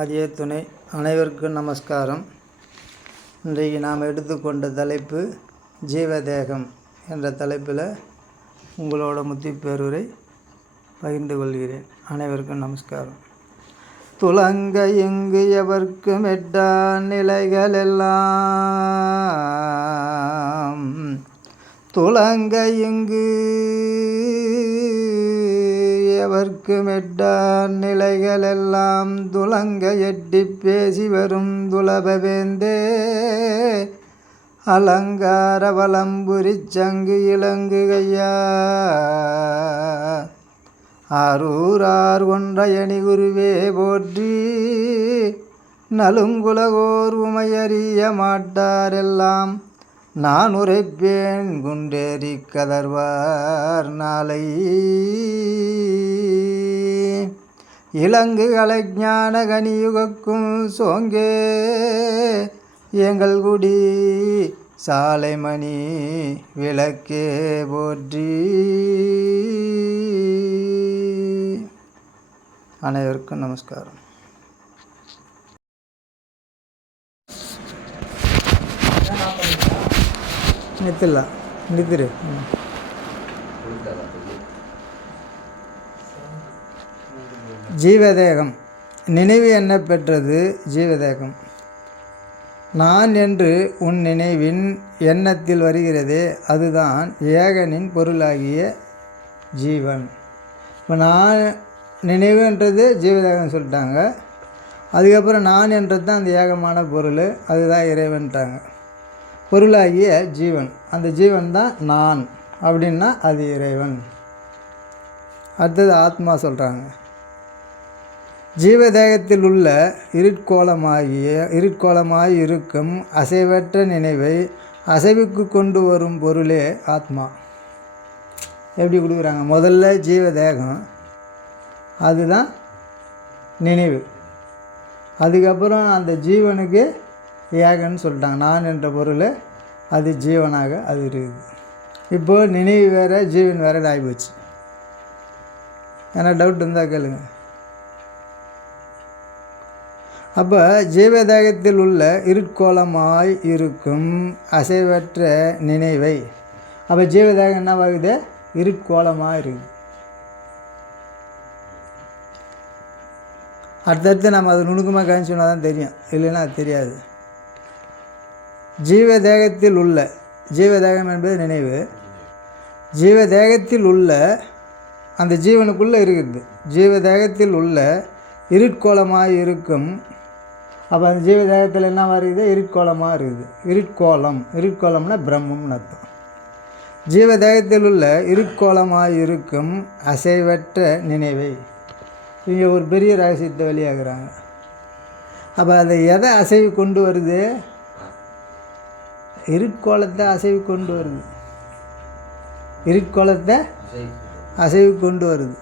ஆதியே துணை. அனைவருக்கும் நமஸ்காரம். இன்றைக்கு நாம் எடுத்துக்கொண்ட தலைப்பு ஜீவதேகம் என்ற தலைப்பில் உங்களோட முத்திப்பேருரை பகிர்ந்து கொள்கிறேன். அனைவருக்கும் நமஸ்காரம். துலங்க எங்கு எவர்க்கும் எட்டா நிலைகளெல்லாம் துலங்க எங்கு எவர்க்கும் எட்டா நிலைகளெல்லாம் துலங்க எட்டி பேசி வரும் துலபவேந்தே அலங்கார வலம்புரி சங்கு இலங்குகையா ஆரூரார் ஒன்றையணி குருவே போற்றி நலுங்குலகோர் உமையறிய மாட்டாரெல்லாம் நான் உரைப்பேன் குண்டேறி கதர்வார் நாளை இலங்குகளை ஞான கனியுகக்கும் சோங்கே எங்கள் குடி சாலைமணி விளக்கே போற்றி. அனைவருக்கும் நமஸ்காரம். நித்திரு ஜீவதேகம் நினைவு என்ன பெற்றது? ஜீவதேகம் நான் என்று உன் நினைவின் எண்ணத்தில் வருகிறதே, அதுதான் ஏகனின் பொருளாகிய ஜீவன். இப்போ நான் நினைவுன்றது ஜீவதேகம் சொல்லிட்டாங்க. அதுக்கப்புறம் நான் என்றது தான் அந்த ஏகமான பொருள், அதுதான் இறைவன்ட்டாங்க. பொருளாகிய ஜீவன், அந்த ஜீவன் தான் நான் அப்படின்னா அது இறைவன். அடுத்தது ஆத்மா சொல்கிறாங்க. ஜீவதேகத்தில் உள்ள இருட்கோளமாய் இருக்கும் அசைவற்ற நினைவை அசைவுக்கு கொண்டு வரும் பொருளே ஆத்மா. எப்படி கொடுக்குறாங்க? முதல்ல ஜீவதேகம், அதுதான் நினைவு. அதுக்கப்புறம் அந்த ஜீவனுக்கு ஏகன்னு சொல்லிட்டாங்க. நான் என்ற பொருள் அது ஜீவனாக அது இருக்குது. இப்போது நினைவு வேறு ஜீவன் வேறு ஆகிப்போச்சு. ஏன்னா டவுட் இருந்தால் கேளுங்க. அப்போ ஜீவதேகத்தில் உள்ள இருட்கோளமாய் இருக்கும் அசைவற்ற நினைவை, அப்போ ஜீவதேகம் என்னவாகுது? இருட்கோளமாக இருக்குது. அடுத்தடுத்து நம்ம அது நுணுக்கமாக கவனிச்சோன்னா தான் தெரியும், இல்லைன்னா அது தெரியாது. ஜீவதேகத்தில் உள்ள, ஜீவதேகம் என்பது நினைவு, ஜீவதேகத்தில் உள்ள அந்த ஜீவனுக்குள்ளே இருக்குது. ஜீவதேகத்தில் உள்ள இருட்கோளமாக இருக்கும். அப்போ அந்த ஜீவதேகத்தில் என்ன வருது? இருட்கோளமாக இருக்குது. இருட்கோளம்னா பிரம்மம்னு அர்த்தம். ஜீவதேகத்தில் உள்ள இருட்கோளமாக இருக்கும் அசைவற்ற நினைவை, இங்கே ஒரு பெரிய ரகசியத்தை வெளியாகிறாங்க. அப்போ அதை எதை அசைவு கொண்டு வருது? இருட்கோளத்தை அசைவு கொண்டு வருது. இருட்கோளத்தை அசைவு கொண்டு வருது.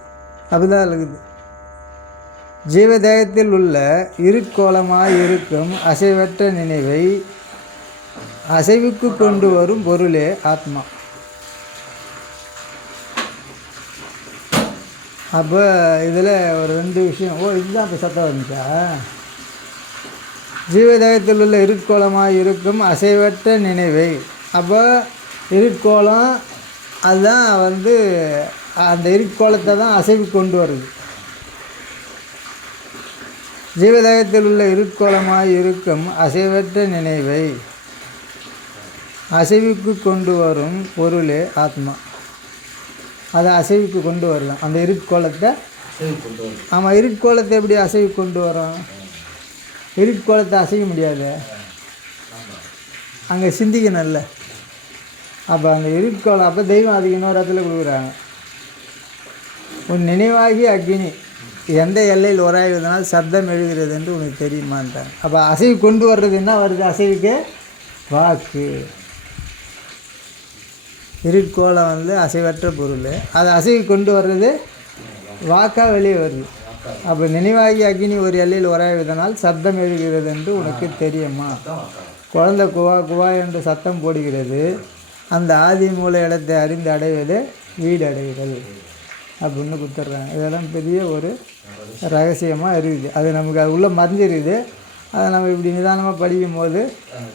அப்படிதான் இருக்குது. ஜீவதேகத்தில் உள்ள இருட்கோளமாக இருக்கும் அசைவற்ற நினைவை அசைவுக்கு கொண்டு வரும் பொருளே ஆத்மா. அப்போ இதில் ஒரு 2 விஷயம். இதுதான் இப்போ சத்தம் வந்துச்சா? ஜீவதேகத்தில் உள்ள இருட்கோளமாக இருக்கும் அசைவற்ற நினைவை, அப்போ இருட்கோளம் அதுதான் அந்த இருட்கோளத்தை தான் அசைவு கொண்டு வருது. ஜீவதேகத்தில் உள்ள இருட்கோளமாக இருக்கும் அசைவற்ற நினைவை அசைவுக்கு கொண்டு வரும் பொருளே ஆத்மா. அதை அசைவுக்கு கொண்டு வரலாம், அந்த இருட்கோளத்தை. ஆமாம், இருட்கோளத்தை எப்படி அசைவு கொண்டு வரோம்? இருட்கோளத்தை அசைக்க முடியாது, அங்கே சிந்திக்கணும்ல. அப்போ அந்த இருட்கோளம், அப்போ தெய்வம் அதுக்கு இன்னொரு இடத்துல கொடுக்குறாங்க. உன் நினைவாகி அக்னி எந்த எல்லையில் உராய்வதனால் சப்தம் எழுகிறது என்று உனக்கு தெரியுமான்ட்டாங்க. அப்போ அசைவு கொண்டு வர்றது என்ன வருது? அசைவுக்கு வாக்கு. இருட்கோளம் அசைவற்ற பொருள், அதை அசைவு கொண்டு வர்றது வாக்காக வெளியே வருது. அப்போ நினைவாகி அக்னி ஒரு எல்லையில் உராய்வதனால் சப்தம் எழுகிறது என்று உனக்கு தெரியுமா? குழந்தை குவா குவா என்று சத்தம் போடுகிறது, அந்த ஆதி மூல இடத்தை அறிந்து அடைவது வீடு அடைதல் அப்படின்னு கொடுத்துட்றாங்க. இதெல்லாம் பெரிய ஒரு ரகசியமாக இருக்குது. அது நமக்கு அது உள்ளே மறைஞ்சிருக்குது. அதை நம்ம இப்படி நிதானமாக படிக்கும் போது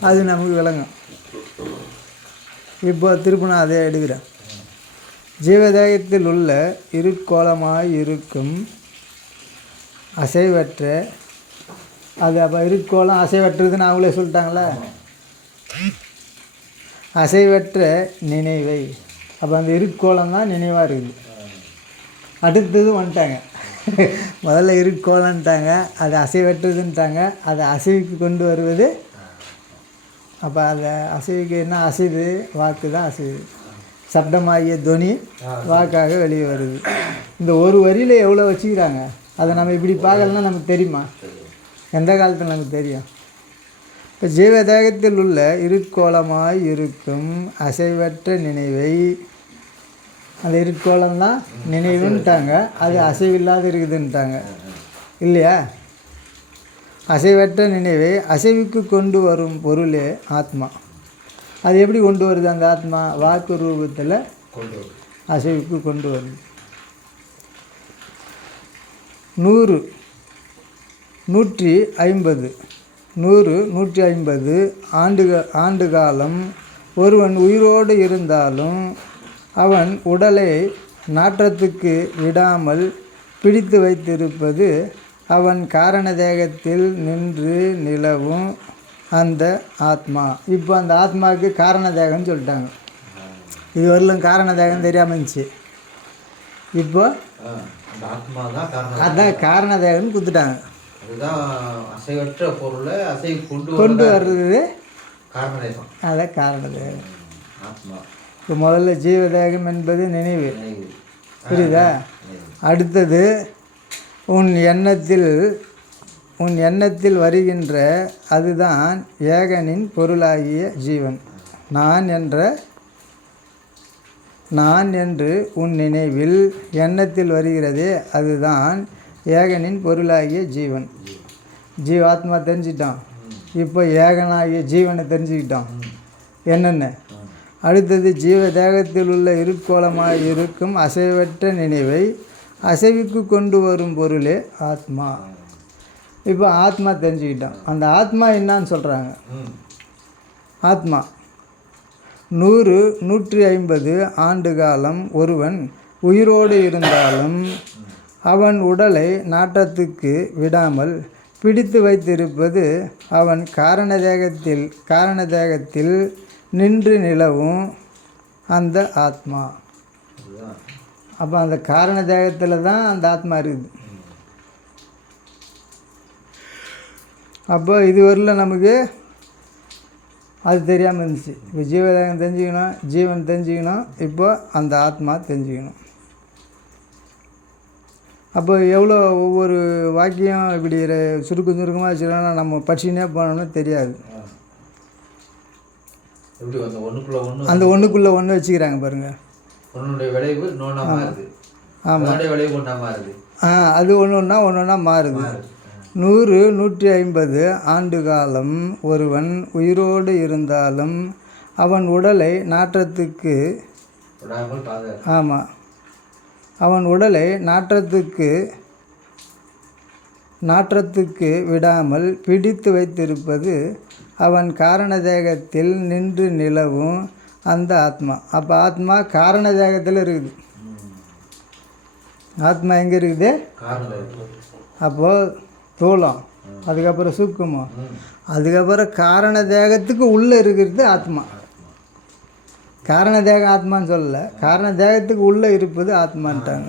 அது நமக்கு விளங்கும். இப்போ திரும்ப நான் அதை எடுக்கிறேன். ஜீவதேகத்தில் உள்ள இருட்கோளமாய் இருக்கும் அசைவற்ற, அது அப்போ இருட்கோளம் அசைவற்றதுன்னு அவங்களே சொல்லிட்டாங்களே, அசைவற்ற நினைவை. அப்போ அந்த இருட்கோளம் தான் நினைவாக இருக்குது. அடுத்தது வந்துட்டாங்க, முதல்ல இருட்கோளம்ட்டாங்க, அது அசைவற்றதுன்ட்டாங்க, அதை அசைவுக்கு கொண்டு வருவது. அப்போ அதை அசைவுக்கு என்ன அசைவு? வாக்கு தான் அசைவு. சப்தமாகிய துவனி வாக்காக வெளியே வருது. இந்த ஒரு வரியில் எவ்வளோ வச்சுக்கிறாங்க. அதை நம்ம இப்படி பார்க்கலன்னா நமக்கு தெரியுமா? எந்த காலத்தில் நமக்கு தெரியும்? இப்போ ஜீவதேகத்தில் உள்ள இருட்கோளமாய் இருக்கும் அசைவற்ற நினைவை, அந்த இருட்கோளம்தான் நினைவுன்ட்டாங்க, அது அசைவில்லாத இருக்குதுன்ட்டாங்க இல்லையா? அசைவற்ற நினைவை அசைவுக்கு கொண்டு வரும் பொருளே ஆத்மா. அது எப்படி கொண்டு வருது? அந்த ஆத்மா வாக்கு ரூபத்தில் அசைவுக்கு கொண்டு வருது. 100 150 150 ஆண்டு காலம் ஒருவன் உயிரோடு இருந்தாலும் அவன் உடலை நாற்றத்துக்கு விடாமல் பிடித்து வைத்திருப்பது அவன் காரண தேகத்தில் நின்று நிலவும் அந்த ஆத்மா. இப்போ அந்த ஆத்மாவுக்கு காரண தேகம்னு சொல்லிட்டாங்க. இது வரலும் காரண தேகம் தெரியாமல் இருந்துச்சு. இப்போ அதான் காரண தேகம்னு கொடுத்துட்டாங்க. அசைவற்ற பொருளை கொண்டு வர்றது அதான் காரண தேகம். இப்போ முதல்ல ஜீவதேகம் என்பது நினைவு, புரியுதா? அடுத்தது உன் எண்ணத்தில் வருகின்ற அதுதான் ஏகனின் பொருளாகிய ஜீவன். நான் என்று உன் நினைவில் எண்ணத்தில் வருகிறதே அதுதான் ஏகனின் பொருளாகிய ஜீவன். ஜீவாத்மா தெரிஞ்சிட்டோம். இப்போ ஏகனாகிய ஜீவனை தெரிஞ்சுக்கிட்டோம் என்னென்ன. அடுத்தது ஜீவதேகத்தில் உள்ள இருட்கோளமாக இருக்கும் அசைவற்ற நினைவை அசைவுக்கு கொண்டு வரும் பொருளே ஆத்மா. இப்போ ஆத்மா தெரிஞ்சுக்கிட்டோம். அந்த ஆத்மா என்னான்னு சொல்கிறாங்க. ஆத்மா 100 150 ஆண்டு காலம் ஒருவன் உயிரோடு இருந்தாலும் அவன் உடலை நாற்றத்துக்கு விடாமல் பிடித்து வைத்திருப்பது அவன் காரண தேகத்தில் நின்று நிலவும் அந்த ஆத்மா. அப்போ அந்த காரண தேகத்தில் தான் அந்த ஆத்மா இருக்குது. அப்போ இதுவரையில் நமக்கு அது தெரியாமல் இருந்துச்சு. இப்போ ஜீவதேகம் தெரிஞ்சுக்கணும், ஜீவன் தெரிஞ்சுக்கணும், இப்போ அந்த ஆத்மா தெரிஞ்சுக்கணும். அப்போ எவ்வளோ ஒவ்வொரு வாக்கியம் இப்படி சுருக்கமாக வச்சுருக்கோன்னா நம்ம படிச்சுனே போனோம்னா தெரியாது. அந்த ஒன்றுக்குள்ளே ஒன்று வச்சுக்கிறாங்க பாருங்கள். ஆமாம், அது ஒன்று ஒன்றா மாறுது. 100 150 ஆண்டு காலம் ஒருவன் உயிரோடு இருந்தாலும் அவன் உடலை நாற்றத்துக்கு விடாமல் பிடித்து வைத்திருப்பது அவன் காரண தேகத்தில் நின்று நிலவும் அந்த ஆத்மா. அப்போ ஆத்மா காரண தேகத்தில் இருக்குது. ஆத்மா எங்கே இருக்குது? அப்போது தூளம், அதுக்கப்புறம் சூக்குமம், அதுக்கப்புறம் காரண தேகத்துக்கு உள்ளே இருக்கிறது ஆத்மா. காரண தேகம் ஆத்மான்னு சொல்லலை, காரண தேகத்துக்கு உள்ளே இருப்பது ஆத்மான்ட்டாங்க.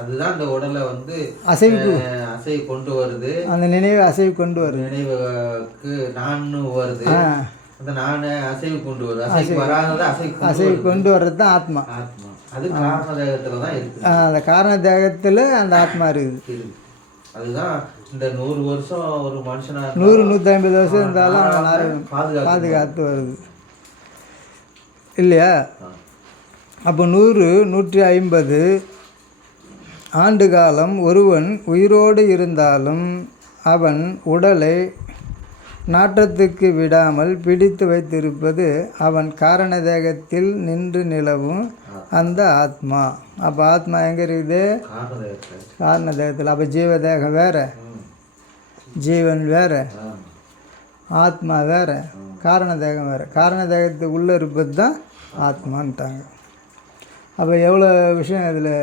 அதுதான் அந்த உடலை அசைவு கொண்டு வருது. அந்த நினைவை அசைவு கொண்டு வருது. நினைவுக்கு நான் வருது. அந்த நான் அசைவு கொண்டு வருது. அசைவு கொண்டு வர்றது தான் ஆத்மா. அது காரண தேகத்தில் தான் இருக்குது. அந்த காரண தேகத்தில் அந்த ஆத்மா இருக்குது. அதுதான் இந்த 100 வருஷம் ஒரு மனுஷனாக 100 150 வருஷம் இருந்தாலும் பாதுகாத்து வருது இல்லையா? அப்போ 100 150 ஆண்டு காலம் ஒருவன் உயிரோடு இருந்தாலும் அவன் உடலை நாற்றத்துக்கு விடாமல் பிடித்து வைத்திருப்பது அவன் காரண தேகத்தில் நின்று நிலவும் அந்த ஆத்மா. அப்போ ஆத்மா எங்கே இருக்குது? காரண தேகத்தில். அப்போ ஜீவ தேகம் வேறு, ஜீவன் வேறு, ஆத்மா வேறு, காரண தேகம் வேறு. காரண தேகத்துக்கு உள்ளே இருப்பது தான் ஆத்மான்ட்டாங்க. அப்போ எவ்வளோ விஷயம் இதில்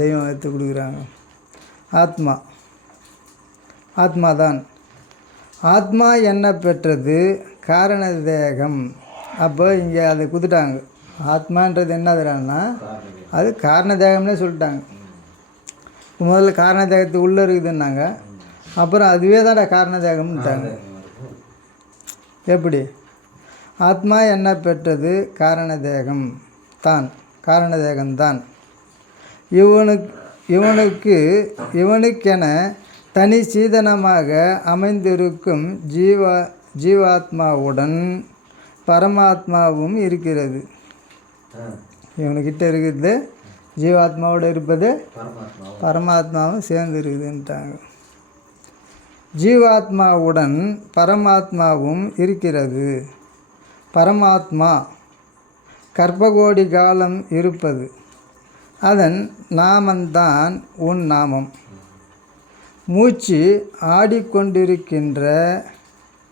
தெய்வம் எடுத்து கொடுக்குறாங்க. ஆத்மா, ஆத்மாதான். ஆத்மா என்ன பெற்றது? காரண தேகம். அப்போ இங்கே அதை குத்துட்டாங்க. ஆத்மான்றது என்னதுறான்னா அது காரண தேகம்னே சொல்லிட்டாங்க. முதல்ல காரண தேகத்துக்கு உள்ளே இருக்குதுன்னாங்க, அப்புறம் அதுவே தான்டா காரண தேகம்ட்டாங்க. எப்படி? ஆத்மா என்ன பெற்றது? காரண தேகம் தான், காரண தேகம்தான். இவனுக்கென தனி சீதனமாக அமைந்திருக்கும் ஜீவாத்மாவுடன் பரமாத்மாவும் இருக்கிறது. இவனுக்கிட்ட இருக்குது ஜீவாத்மாவோடு இருப்பது பரமாத்மாவும் சேர்ந்து இருக்குதுன்ட்டாங்க. ஜீவாத்மாவுடன் பரமாத்மாவும் இருக்கிறது. பரமாத்மா கர்ப்பகோடி காலம் இருப்பது. அதன் நாமந்தான் உன் நாமம். மூச்சு ஆடிக்கொண்டிருக்கின்ற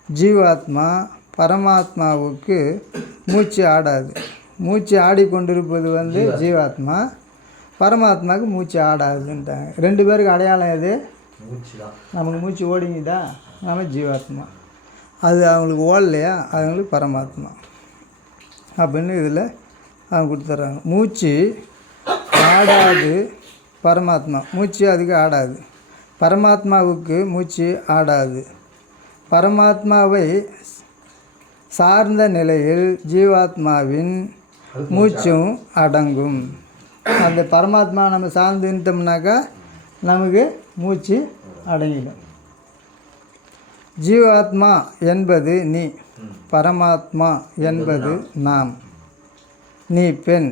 ஜீவாத்மா பரமாத்மாவுக்கு மூச்சு ஆடாது. மூச்சு ஆடிக்கொண்டிருப்பது ஜீவாத்மா, பரமாத்மாவுக்கு மூச்சு ஆடாதுன்ட்டாங்க. ரெண்டு பேருக்கு அடையாளம் எது? நமக்கு மூச்சு ஓடிங்குதா, நம்ம ஜீவாத்மா. அது அவங்களுக்கு ஓடலையா, அவங்களுக்கு பரமாத்மா அப்படின்னு இதில் அவங்க கொடுத்துட்றாங்க. மூச்சு ஆடாது பரமாத்மா, மூச்சு அதுக்கு ஆடாது. பரமாத்மாவுக்கு மூச்சு ஆடாது. பரமாத்மாவை சார்ந்த நிலையில் ஜீவாத்மாவின் மூச்சும் அடங்கும். அந்த பரமாத்மா நம்ம சார்ந்துட்டோம்னாக்கா நமக்கு மூச்சு அடங்கிடும். ஜீவாத்மா என்பது நீ, பரமாத்மா என்பது நாம். நீ பெண்,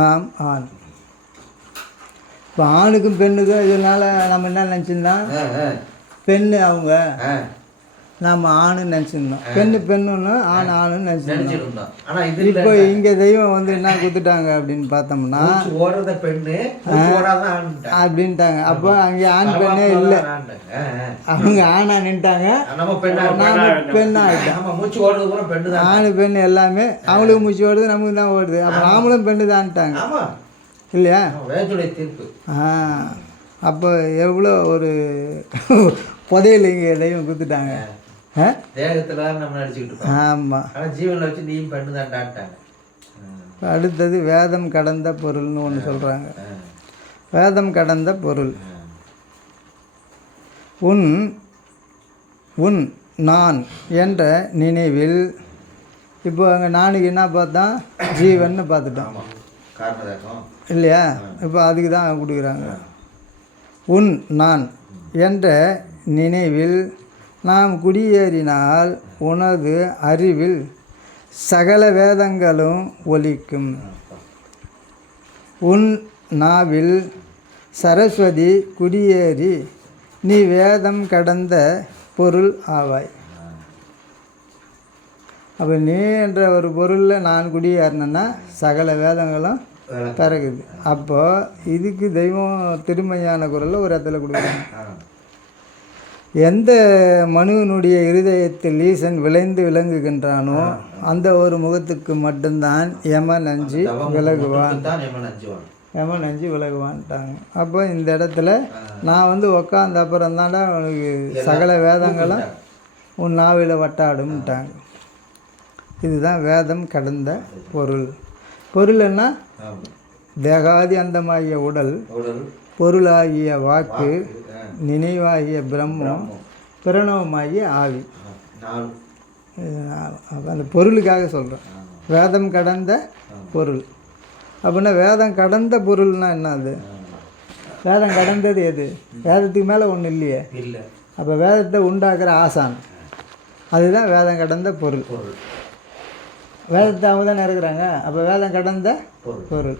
நாம் ஆண். இப்போ ஆணுக்கும் பெண்ணுக்கும் இதனால் நம்ம என்ன நினச்சிருந்தோம்? பெண்ணு அவங்க, நாம் ஆணுன்னு நினச்சிருந்தோம். பெண்ணுன்னு ஆணுன்னு நினச்சிருந்தோம். இப்போ இங்கே தெய்வம் என்ன கொடுத்துட்டாங்க அப்படின்னு பார்த்தோம்னா அப்படின்ட்டாங்க. அப்போ அங்கே ஆண் பெண்ணே இல்லை, அவங்க ஆணா நின்ட்டாங்க, நாம பெண்ணா ஆகிட்டோம். ஆணு பெண் எல்லாமே அவங்களுக்கு மூச்சு ஓடுது, நமக்கு தான் ஓடுது. அப்போ நாமளும் பெண்ணு தான்ட்டாங்க இல்லையா? அப்போ எவ்வளோ ஒரு புதையல் இங்கே தெய்வம் கொடுத்துட்டாங்க. ஆமாம். அடுத்தது வேதம் கடந்த பொருள்னு ஒன்று சொல்கிறாங்க. வேதம் கடந்த பொருள் உன் நான் என்ற நினைவில். இப்போ அங்கே நானுக்கு என்ன பார்த்தா ஜீவன்னு பார்த்துட்டோம் இல்லையா? இப்போ அதுக்கு தான் கொடுக்குறாங்க. உன் நான் என்ற நினைவில் நாம் குடியேறினால் உனது அறிவில் சகல வேதங்களும் ஒலிக்கும். உன் நாவில் சரஸ்வதி குடியேறி நீ வேதம் கடந்த பொருள் ஆவாய். அப்போ நீ என்ற ஒரு பொருளில் நான் குடியேறினேன்னா சகல வேதங்களும் பிறகுது. அப்போது இதுக்கு தெய்வம் திருமையான குரலில் ஒரு இடத்துல கொடுக்குறாங்க. எந்த மனுவினுடைய இருதயத்தில் ஈசன் விளைந்து விளங்குகின்றானோ அந்த ஒரு முகத்துக்கு மட்டும்தான் யமன் அஞ்சி விலகுவான், யமன் அஞ்சி விலகுவான்ட்டாங்க. அப்போ இந்த இடத்துல நான் உக்காந்த அப்புறம் தாண்டா உனக்கு சகல வேதங்களும் உன் நாவில வட்டாடும்ட்டாங்க. இதுதான் வேதம் கடந்த பொருள். பொருள் என்ன? தேகாதி அந்தமாகிய உடல், பொருளாகிய வாக்கு, நினைவாகிய பிரம்மம், பிரணவமாகிய ஆவி. அந்த பொருளுக்காக சொல்கிறேன். வேதம் கடந்த பொருள் அப்படின்னா வேதம் கடந்த பொருள்னா என்னது? வேதம் கடந்தது எது? வேதத்துக்கு மேலே ஒன்றும் இல்லையே. அப்போ வேதத்தை உண்டாக்குற ஆசான் அதுதான் வேதம் கடந்த பொருள். வேதத்தை அவங்க தானே இருக்கிறாங்க. அப்போ வேதம் கடந்த பொருள்.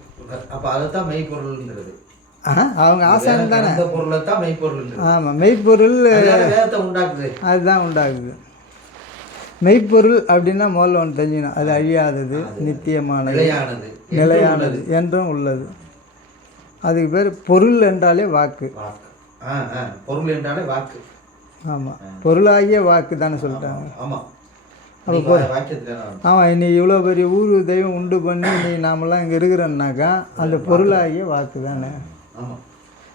அப்போ அதுதான் மெய்ப்பொருள்ங்கிறது. அவங்க ஆசான் தானே. அந்த பொருளை தான் மெய்ப்பொருள். ஆமாம், மெய்ப்பொருள் வேதத்தை உண்டாக்குது. அதுதான் உண்டாகுது. மெய்ப்பொருள் அப்படின்னா முதல்ல ஒன்று தெரிஞ்சுக்கணும், அது அழியாதது, நித்தியமானது, நிலையானது என்றும் உள்ளது. அதுக்கு பேர் பொருள் என்றாலே வாக்கு. பொருள் என்றாலே வாக்கு. ஆமாம், பொருளாகிய வாக்கு தானே சொல்லிட்டாங்க. ஆமாம். அப்போ ஆமாம், இன்னைக்கு இவ்வளோ பெரிய ஊர் தெய்வம் உண்டு பண்ணி நீ நாமெல்லாம் இங்கே இருக்கிறோன்னாக்கா அந்த பொருளாகிய வாக்கு தானே.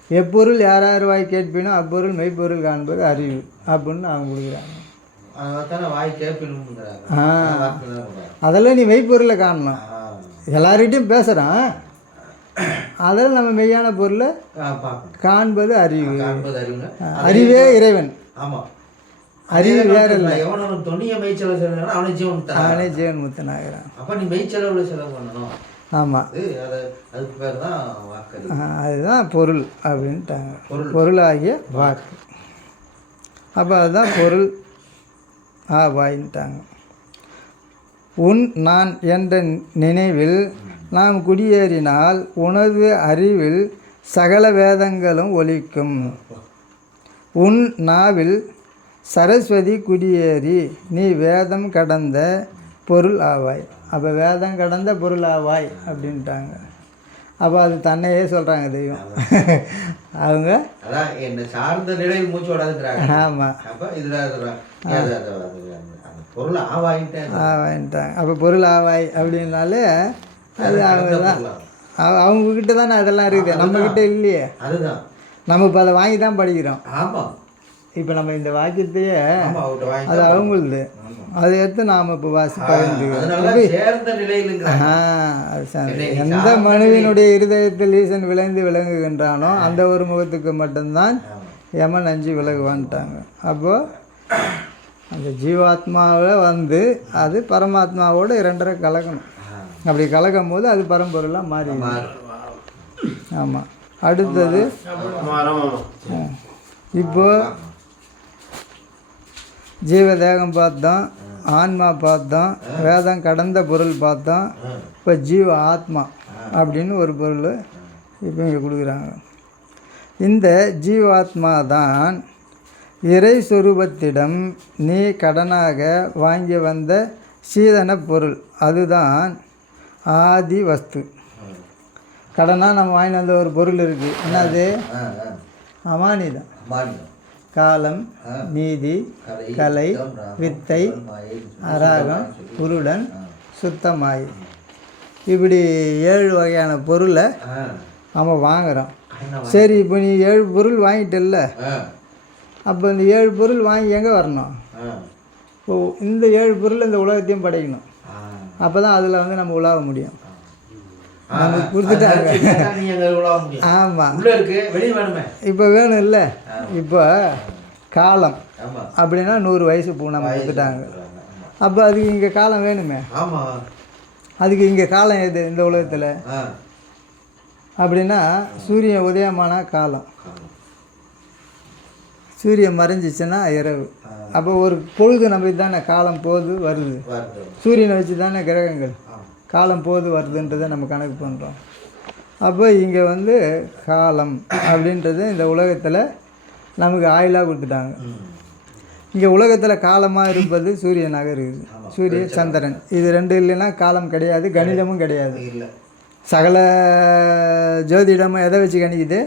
எப்பொருள் யார் யார் வாய் கேட்பினோ அப்பொருள் மெய்ப்பொருள் காண்பது அறிவு அப்படின்னு அவங்க கொடுக்குறாங்க. அதெல்லாம் நீ மெய்ப்பொருளை காணணும். எல்லார்கிட்டையும் பேசுகிறான், அதில் நம்ம மெய்யான பொருளை காண்பது அறிவு. அறிவே இறைவன். அறிவு வேற இல்லை. அவனே ஜீவன் முத்தனாகிறான். ஆமாம், அதுதான் பொருள் அப்படின்ட்டாங்க. பொருளாகிய வாக்கு. அப்போ அதுதான் பொருள் வாயின்ட்டாங்க. உன் நான் என்ற நினைவில் நாம் குடியேறினால் உனது அறிவில் சகல வேதங்களும் ஒலிக்கும். உன் நாவில் சரஸ்வதி குடியேறி நீ வேதம் கடந்த பொருள் ஆவாய். அப்போ வேதம் கடந்த பொருள் ஆவாய் அப்படின்ட்டாங்க. அப்போ அது தன்னையே சொல்கிறாங்க தெய்வம். அவங்க என்ன சார்ந்த நிலையில் மூச்சு விடாதுங்கிறாங்க. ஆமாம், பொருள் ஆவாயின்ட்டாங்க. அப்போ பொருள் ஆவாய் அப்படின்னாலே அது அவங்க தான். அவங்கக்கிட்ட தானே அதெல்லாம் இருக்குது, நம்மக்கிட்ட இல்லையே. அதுதான் நம்ம இப்போ அதை வாங்கி தான் படிக்கிறோம். ஆமாம். இப்போ நம்ம இந்த வாக்கியத்தையே அது அவங்களுது, அதை எடுத்து நாம் இப்போ எந்த மனுவினுடைய இருதயத்தில் ஈசன் விளைந்து விளங்குகின்றானோ அந்த ஒரு முகத்துக்கு மட்டும்தான் யமன் அஞ்சு விலகுவான்ட்டாங்க. அப்போது அந்த ஜீவாத்மாவில் வந்து அது பரமாத்மாவோட இரண்டரை கலக்கணும். அப்படி கலக்கும் போது அது பரம்பொருளாக மாறி. ஆமாம். அடுத்தது இப்போ ஜீவதேகம் பார்த்தோம், ஆன்மா பார்த்தோம், வேதம் கடந்த பொருள் பார்த்தோம். இப்போ ஜீவ ஆத்மா அப்படின்னு ஒரு பொருள் இப்போ இங்கே கொடுக்குறாங்க. இந்த ஜீவாத்மா தான் இறை சொரூபத்திடம் நீ கடனாக வாங்கி வந்த சீதன பொருள். அதுதான் ஆதி வஸ்து. கடனாக நம்ம வாங்கி வந்த ஒரு பொருள் இருக்குது. என்னது? அமானிதம். காலம், நீதி, கலை, வித்தை, அராகம், உருடன், சுத்தமாய், இப்படி 7 வகையான பொருளை நம்ம வாங்குகிறோம். சரி, இப்போ நீ 7 பொருள் வாங்கிட்டல்ல, அப்போ இந்த 7 பொருள் வாங்கி எங்கே வரணும்? இப்போ இந்த 7 பொருள் இந்த உலகத்தையும் படைக்கணும். அப்போ தான் அதில் வந்து நம்ம உலாவ முடியும். நமக்கு கொடுத்துட்டாங்க. ஆமாம், இப்போ வேணும் இல்லை. இப்போ காலம் அப்படின்னா 100 வயசு நம்ம கொடுத்துட்டாங்க. அப்போ அதுக்கு இங்கே காலம் வேணுமே. அதுக்கு இங்கே காலம் எது இந்த உலகத்தில்? அப்படின்னா சூரியன் உதயமான காலம், சூரியன் மறைஞ்சிச்சுன்னா இரவு. அப்போ ஒரு பொழுது நம்ம தானே காலம் போது வருது. சூரியனை வச்சு தானே கிரகங்கள் காலம் போது வருதுன்றதை நம்ம கணக்கு பண்ணுறோம். அப்போ இங்கே வந்து காலம் அப்படின்றது இந்த உலகத்தில் நமக்கு ஆயுளாக கொடுத்துட்டாங்க. இங்கே உலகத்தில் காலமாக இருப்பது சூரியனாக இருக்குது. சூரிய சந்திரன் இது 2 இல்லைன்னா காலம் கிடையாது, கணிதமும் கிடையாது. சகல ஜோதிடமும் எதை வச்சு கணிக்குது?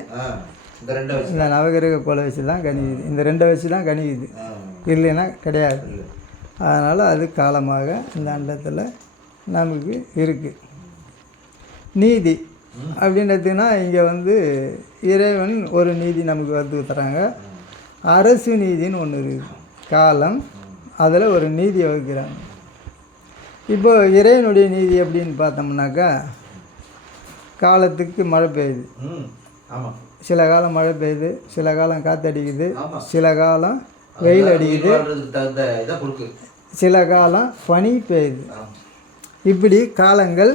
இந்த நவகிரக கோளை வச்சு தான் கணிக்குது. இந்த 2 வச்சு தான் கணிக்குது, இல்லைன்னா கிடையாது. அதனால் அது காலமாக இந்த அண்டத்தில் நமக்கு இருக்குது. நீதி அப்படின்றதுன்னா இங்கே வந்து இறைவன் ஒரு நீதி நமக்கு வந்து தராங்க. அரசு நீதின்னு ஒன்று இருக்குது. காலம் அதில் ஒரு நீதியை வகுக்கிறாங்க. இப்போ இறைவனுடைய நீதி அப்படின்னு பார்த்தோம்னாக்கா, காலத்துக்கு மழை பெய்யுது, சில காலம் மழை பெய்யுது, சில காலம் காற்றடிக்குது, சில காலம் வெயில் அடிக்குது, சில காலம் பனி பெய்யுது. இப்படி காலங்கள்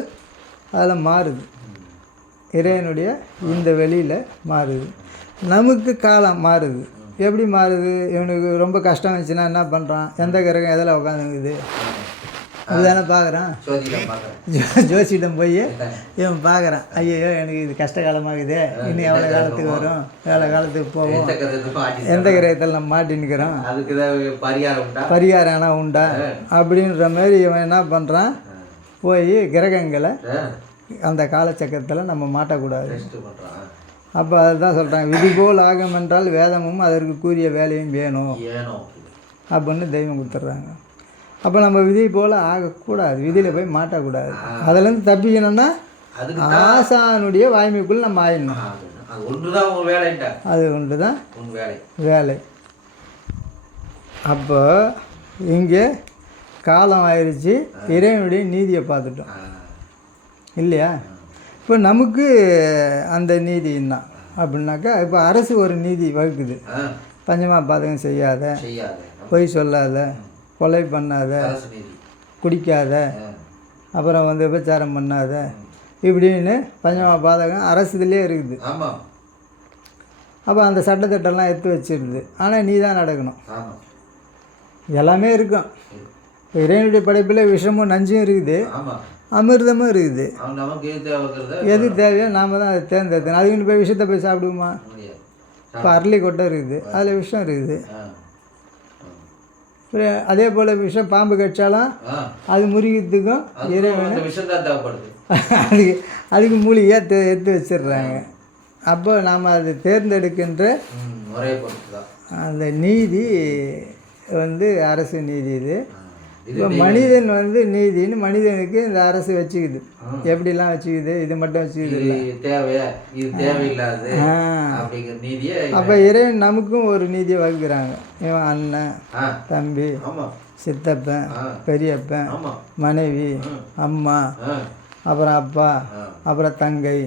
அதில் மாறுது. இறைவனுடைய இந்த வெளியில் மாறுது. நமக்கு காலம் மாறுது. எப்படி மாறுது? இவனுக்கு ரொம்ப கஷ்டம் வந்துச்சுன்னா என்ன பண்ணுறான்? எந்த கிரகம் எதில் உட்காந்துங்குது? அதுதானே பார்க்குறான். ஜோதிடம் பார்க்குறேன். ஜோசியிடம் போய் இவன் பார்க்குறான், ஐயோ எனக்கு இது கஷ்ட காலமாகுது, இன்னும் எவ்வளோ காலத்துக்கு வரும், எவ்வளோ காலத்துக்கு போவோம், எந்த கிரகத்தில் நம்ம மாட்டின்னுக்கிறோம், அதுக்கு தான் பரிகாரம் ஆனால் உண்டா அப்படின்ற மாதிரி இவன் என்ன பண்ணுறான், போய் கிரகங்களை அந்த காலச்சக்கரத்தில் நம்ம மாட்டக்கூடாது. அப்போ அதுதான் சொல்கிறாங்க, விதி போல் ஆகும் என்றால் வேதமும் அதற்கு கூறிய வேலையும் வேணும் அப்படின்னு தெய்வம் கொடுத்துட்றாங்க. அப்போ நம்ம விதி போல் ஆகக்கூடாது, விதியில் போய் மாட்டக்கூடாது. அதுலேருந்து தப்பிக்கணும்னா ஆசானுடைய வாய்மைக்குள் நம்ம ஆயிடணும். அது ஒன்று தான் வேலை. அப்போ இங்கே காலம் ஆயிடுச்சு, இறைவனுடைய நீதியை பார்த்துட்டோம் இல்லையா? இப்போ நமக்கு அந்த நீதி என்ன அப்படின்னாக்கா, இப்போ அரசு ஒரு நீதி வகுக்குது, பஞ்சமா பாதகம் செய்யாத, பொய் சொல்லாத, கொலை பண்ணாத, குடிக்காத, அப்புறம் வந்து விபச்சாரம் பண்ணாத, இப்படின்னு பஞ்சமா பாதகம் அரசுலேயே இருக்குது. அப்போ அந்த சட்டத்திட்டம்லாம் எடுத்து வச்சிருது. ஆனால் நீ தான் நடக்கணும். எல்லாமே இருக்கும். இப்போ இறைவனுடைய படைப்பில் விஷமும் நஞ்சும் இருக்குது, அமிர்தமும் இருக்குது. எது தேவையோ நாம் தான் அதை தேர்ந்தெடுக்கணும். அதுக்குன்னு போய் விஷத்தை போய் சாப்பிடுவோமா? இப்போ அரளி கொட்டை இருக்குது, அதில் விஷம் இருக்குது. அதே போல் விஷம் பாம்பு கடிச்சாலும் அது முறிக்கிறதுக்கும் இறைவனை அதுக்கு மூலிகையாக எடுத்து வச்சிடுறாங்க. அப்போ நாம் அதை தேர்ந்தெடுக்கின்ற அந்த நீதி வந்து அரசு நீதி. இது இப்போ மனிதன் வந்து நீதின்னு மனிதனுக்கு இந்த அரசு வச்சுக்குது. எப்படிலாம் வச்சுக்குது? இது மட்டும் வச்சுக்குது. அப்போ இறைவன் நமக்கும் ஒரு நீதியை வகுக்கிறாங்க. இவன் அண்ணன், தம்பி, சித்தப்பன், பெரியப்பன், மனைவி, அம்மா, அப்புறம் அப்பா, அப்புறம் தங்கை,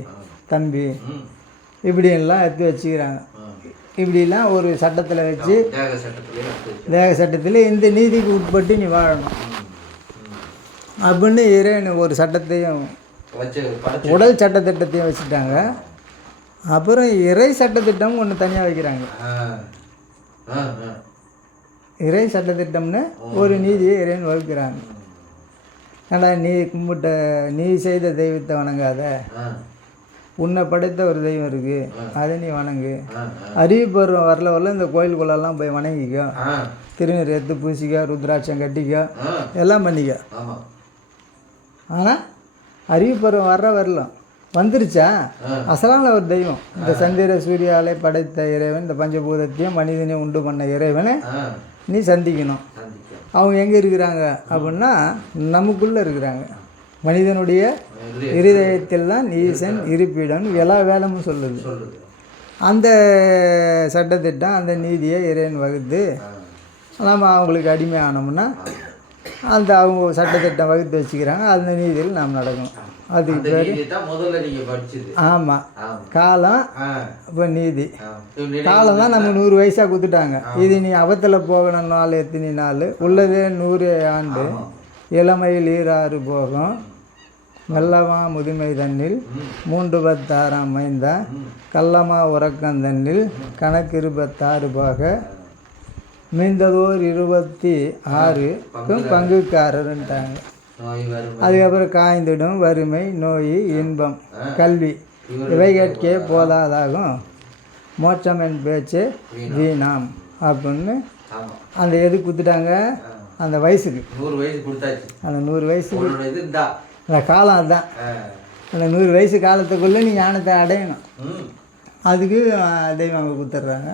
தம்பி, இப்படியெல்லாம் எடுத்து வச்சுக்கிறாங்க. இப்படிலாம் ஒரு சட்டத்தில் வச்சு, தேக சட்டத்தில் இந்த நீதிக்கு உட்பட்டு நீ வாழணும் அப்படின்னு இறைவன் ஒரு சட்டத்தையும் உடல் சட்டத்திட்டத்தையும் வச்சுட்டாங்க. அப்புறம் இறை சட்டத்திட்டம் ஒன்று தனியாக வைக்கிறாங்க. இறை சட்டத்திட்டம்னு ஒரு நீதியை இறைவன் வகுக்கிறாங்க. ஏன்னா நீ கும்பிட்ட, நீ செய்த தெய்வத்தை வணங்காத, உன்னை படைத்த ஒரு தெய்வம் இருக்குது, அதை நீ வணங்கு. அறிவிப்பருவம் வரல இந்த கோயிலுக்குள்ளெல்லாம் போய் வணங்கிக்கோ, திருநீர் எடுத்து பூசிக்கோ, ருத்ராட்சம் கட்டிக்கோ, எல்லாம் பண்ணிக்கோ. ஆனால் அறிவிப்பருவம் வரலாம் வந்துருச்சா, அசலான ஒரு தெய்வம், இந்த சந்திர சூரியாலை படைத்த இறைவன், இந்த பஞ்சபூதத்தையும் மனிதனையும் உண்டு பண்ண இறைவனை நீ சந்திக்கணும். அவங்க எங்கே இருக்கிறாங்க அப்படின்னா நமக்குள்ளே இருக்கிறாங்க. மனிதனுடைய இருதயத்தில் தான் ஈசன் இருப்பிடம் எல்லா வேலமும் சொல்லுது. அந்த சட்டத்திட்டம், அந்த நீதியை இறைவன் வகுத்து நம்ம அவங்களுக்கு அடிமையானோம்னா அந்த அவங்க சட்டத்திட்டம் வகுத்து வச்சுக்கிறாங்க. அந்த நீதியில் நாம் நடக்கணும். அதுக்கு பேர் ஆமாம் காலம். இப்போ நீதி காலம் தான் நம்ம 100 வயசாக கொடுத்துட்டாங்க. இது நீ அவத்தில் போகணும் நாள் எத்தனை நாள் உள்ளதே 100 ஆண்டு, இளமையில் 26 போகும், மெல்லமா முதுமை தன்னில் 316 மைந்தா, கள்ளமா உறக்கந்தன்னில் கணக்கு 26 போக, மீந்ததோர் 26க்கும் பங்குக்காரர்ன்ட்டாங்க. அதுக்கப்புறம் காய்ந்திடும் வறுமை, நோய், இன்பம், கல்வி இவை கேட்கே போதாதாகும், மோட்சம் என் பேச்சு வீணாம் அப்படின்னு அந்த எது கொடுத்துட்டாங்க. அந்த வயசுக்கு 100 வயசு கொடுத்தாச்சு. அந்த 100 வயசுக்கு அந்த காலம் அதுதான். அந்த 100 வயசு காலத்துக்குள்ளே நீ ஞானத்தை அடையணும். அதுக்கு தெய்வம் அவங்க கொடுத்துட்றாங்க.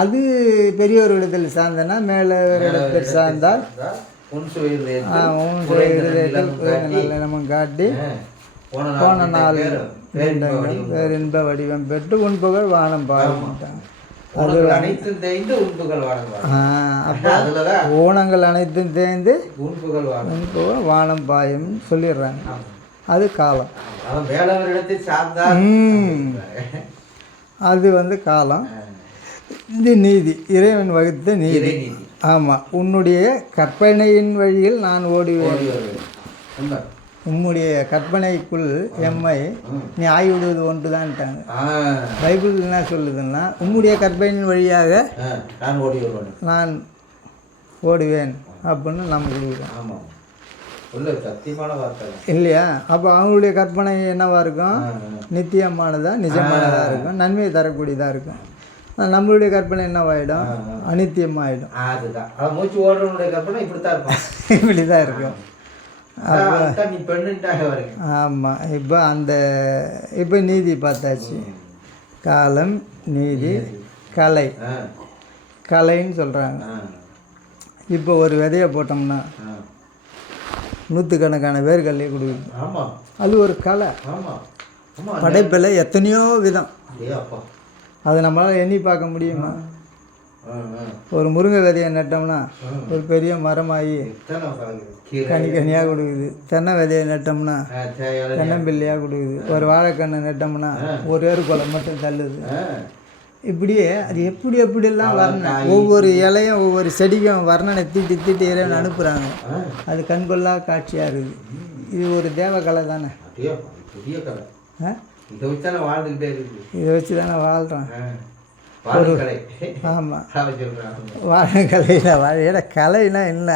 அது பெரியோர் இடத்தில் சார்ந்தனா மேலே ஒரு இடத்தில் சார்ந்தால் நல்ல காட்டி போன நாள் வேறு இன்ப வடிவம் பெற்று உன்புகள் வானம் பாருட்டாங்க. அது அப்போ ஊனங்கள் அனைத்தும் தேய்ந்து உன்புகள் வானம் பாயும் சொல்லிடுறாங்க. அது காலம். அது வந்து காலம். இது நீதி, இறைவன் வகுத்த நீதி. ஆமாம், உன்னுடைய கற்பனையின் வழியில் நான் ஓடுவேன், உன்னுடைய கற்பனைக்குள் எம்மை நீ ஆய்விடுவது ஒன்று தான்ட்டாங்க. பைபிள் என்ன சொல்லுதுன்னா, உன்னுடைய கற்பனையின் வழியாக நான் ஓடுவேன் அப்படின்னு நம்ம கொடுக்குறோம். உள்ள சத்தியமான வார்த்தை. இல்லையா? அப்போ அவங்களுடைய கற்பனை என்னவாக இருக்கும்? நித்தியமானதாக நிஜமானதாக இருக்கும், நன்மையை தரக்கூடியதாக இருக்கும். நம்மளுடைய கற்பனை என்னவாயிடும்? அனித்தியமாகிடும். அதுதான் அவன் மூச்சு ஓடுறவனுடைய கற்பனை இப்படி தான் இருக்கும். இப்படி தான் இருக்கும். நீ பெண்ணுட்டாக வரைக்கும். ஆமாம். இப்போ நீதி பார்த்தாச்சு. காலம், நீதி, கலை. கலைன்னு சொல்கிறாங்க. இப்போ ஒரு விதையை போட்டோம்னா நூற்றுக்கணக்கான வேர்கள்லே கொடுக்குது. ஆமாம், அது ஒரு கலை. ஆமாம், படைப்பில் எத்தனையோ விதம். அப்பா அதை நம்மளால் எண்ணி பார்க்க முடியுமா? ஒரு முருங்கை விதையை நட்டோம்னா ஒரு பெரிய மரமாகி கனியாக கொடுக்குது. தென்னை விதையை நட்டோம்னா தென்னம்பிள்ளையாக கொடுக்குது. ஒரு வாழைக்கண்ணை நட்டோம்னா ஒரு ஏறுகொலை மட்டும் தள்ளுது. இப்படியே அது எப்படியெல்லாம் வர்ணனை, ஒவ்வொரு இலையும் ஒவ்வொரு செடிக்கும் வர்ணனை தீட்டி இறைவன் அனுப்புகிறாங்க. அது கண்கொள்ளா காட்சியாக இருக்குது. இது ஒரு தேவக்கலை தானே. இதை வச்சு தானே வாழ்கிறோம். ஆமாம், வாழைக்கலையில் வாழையிட கலைனா என்ன?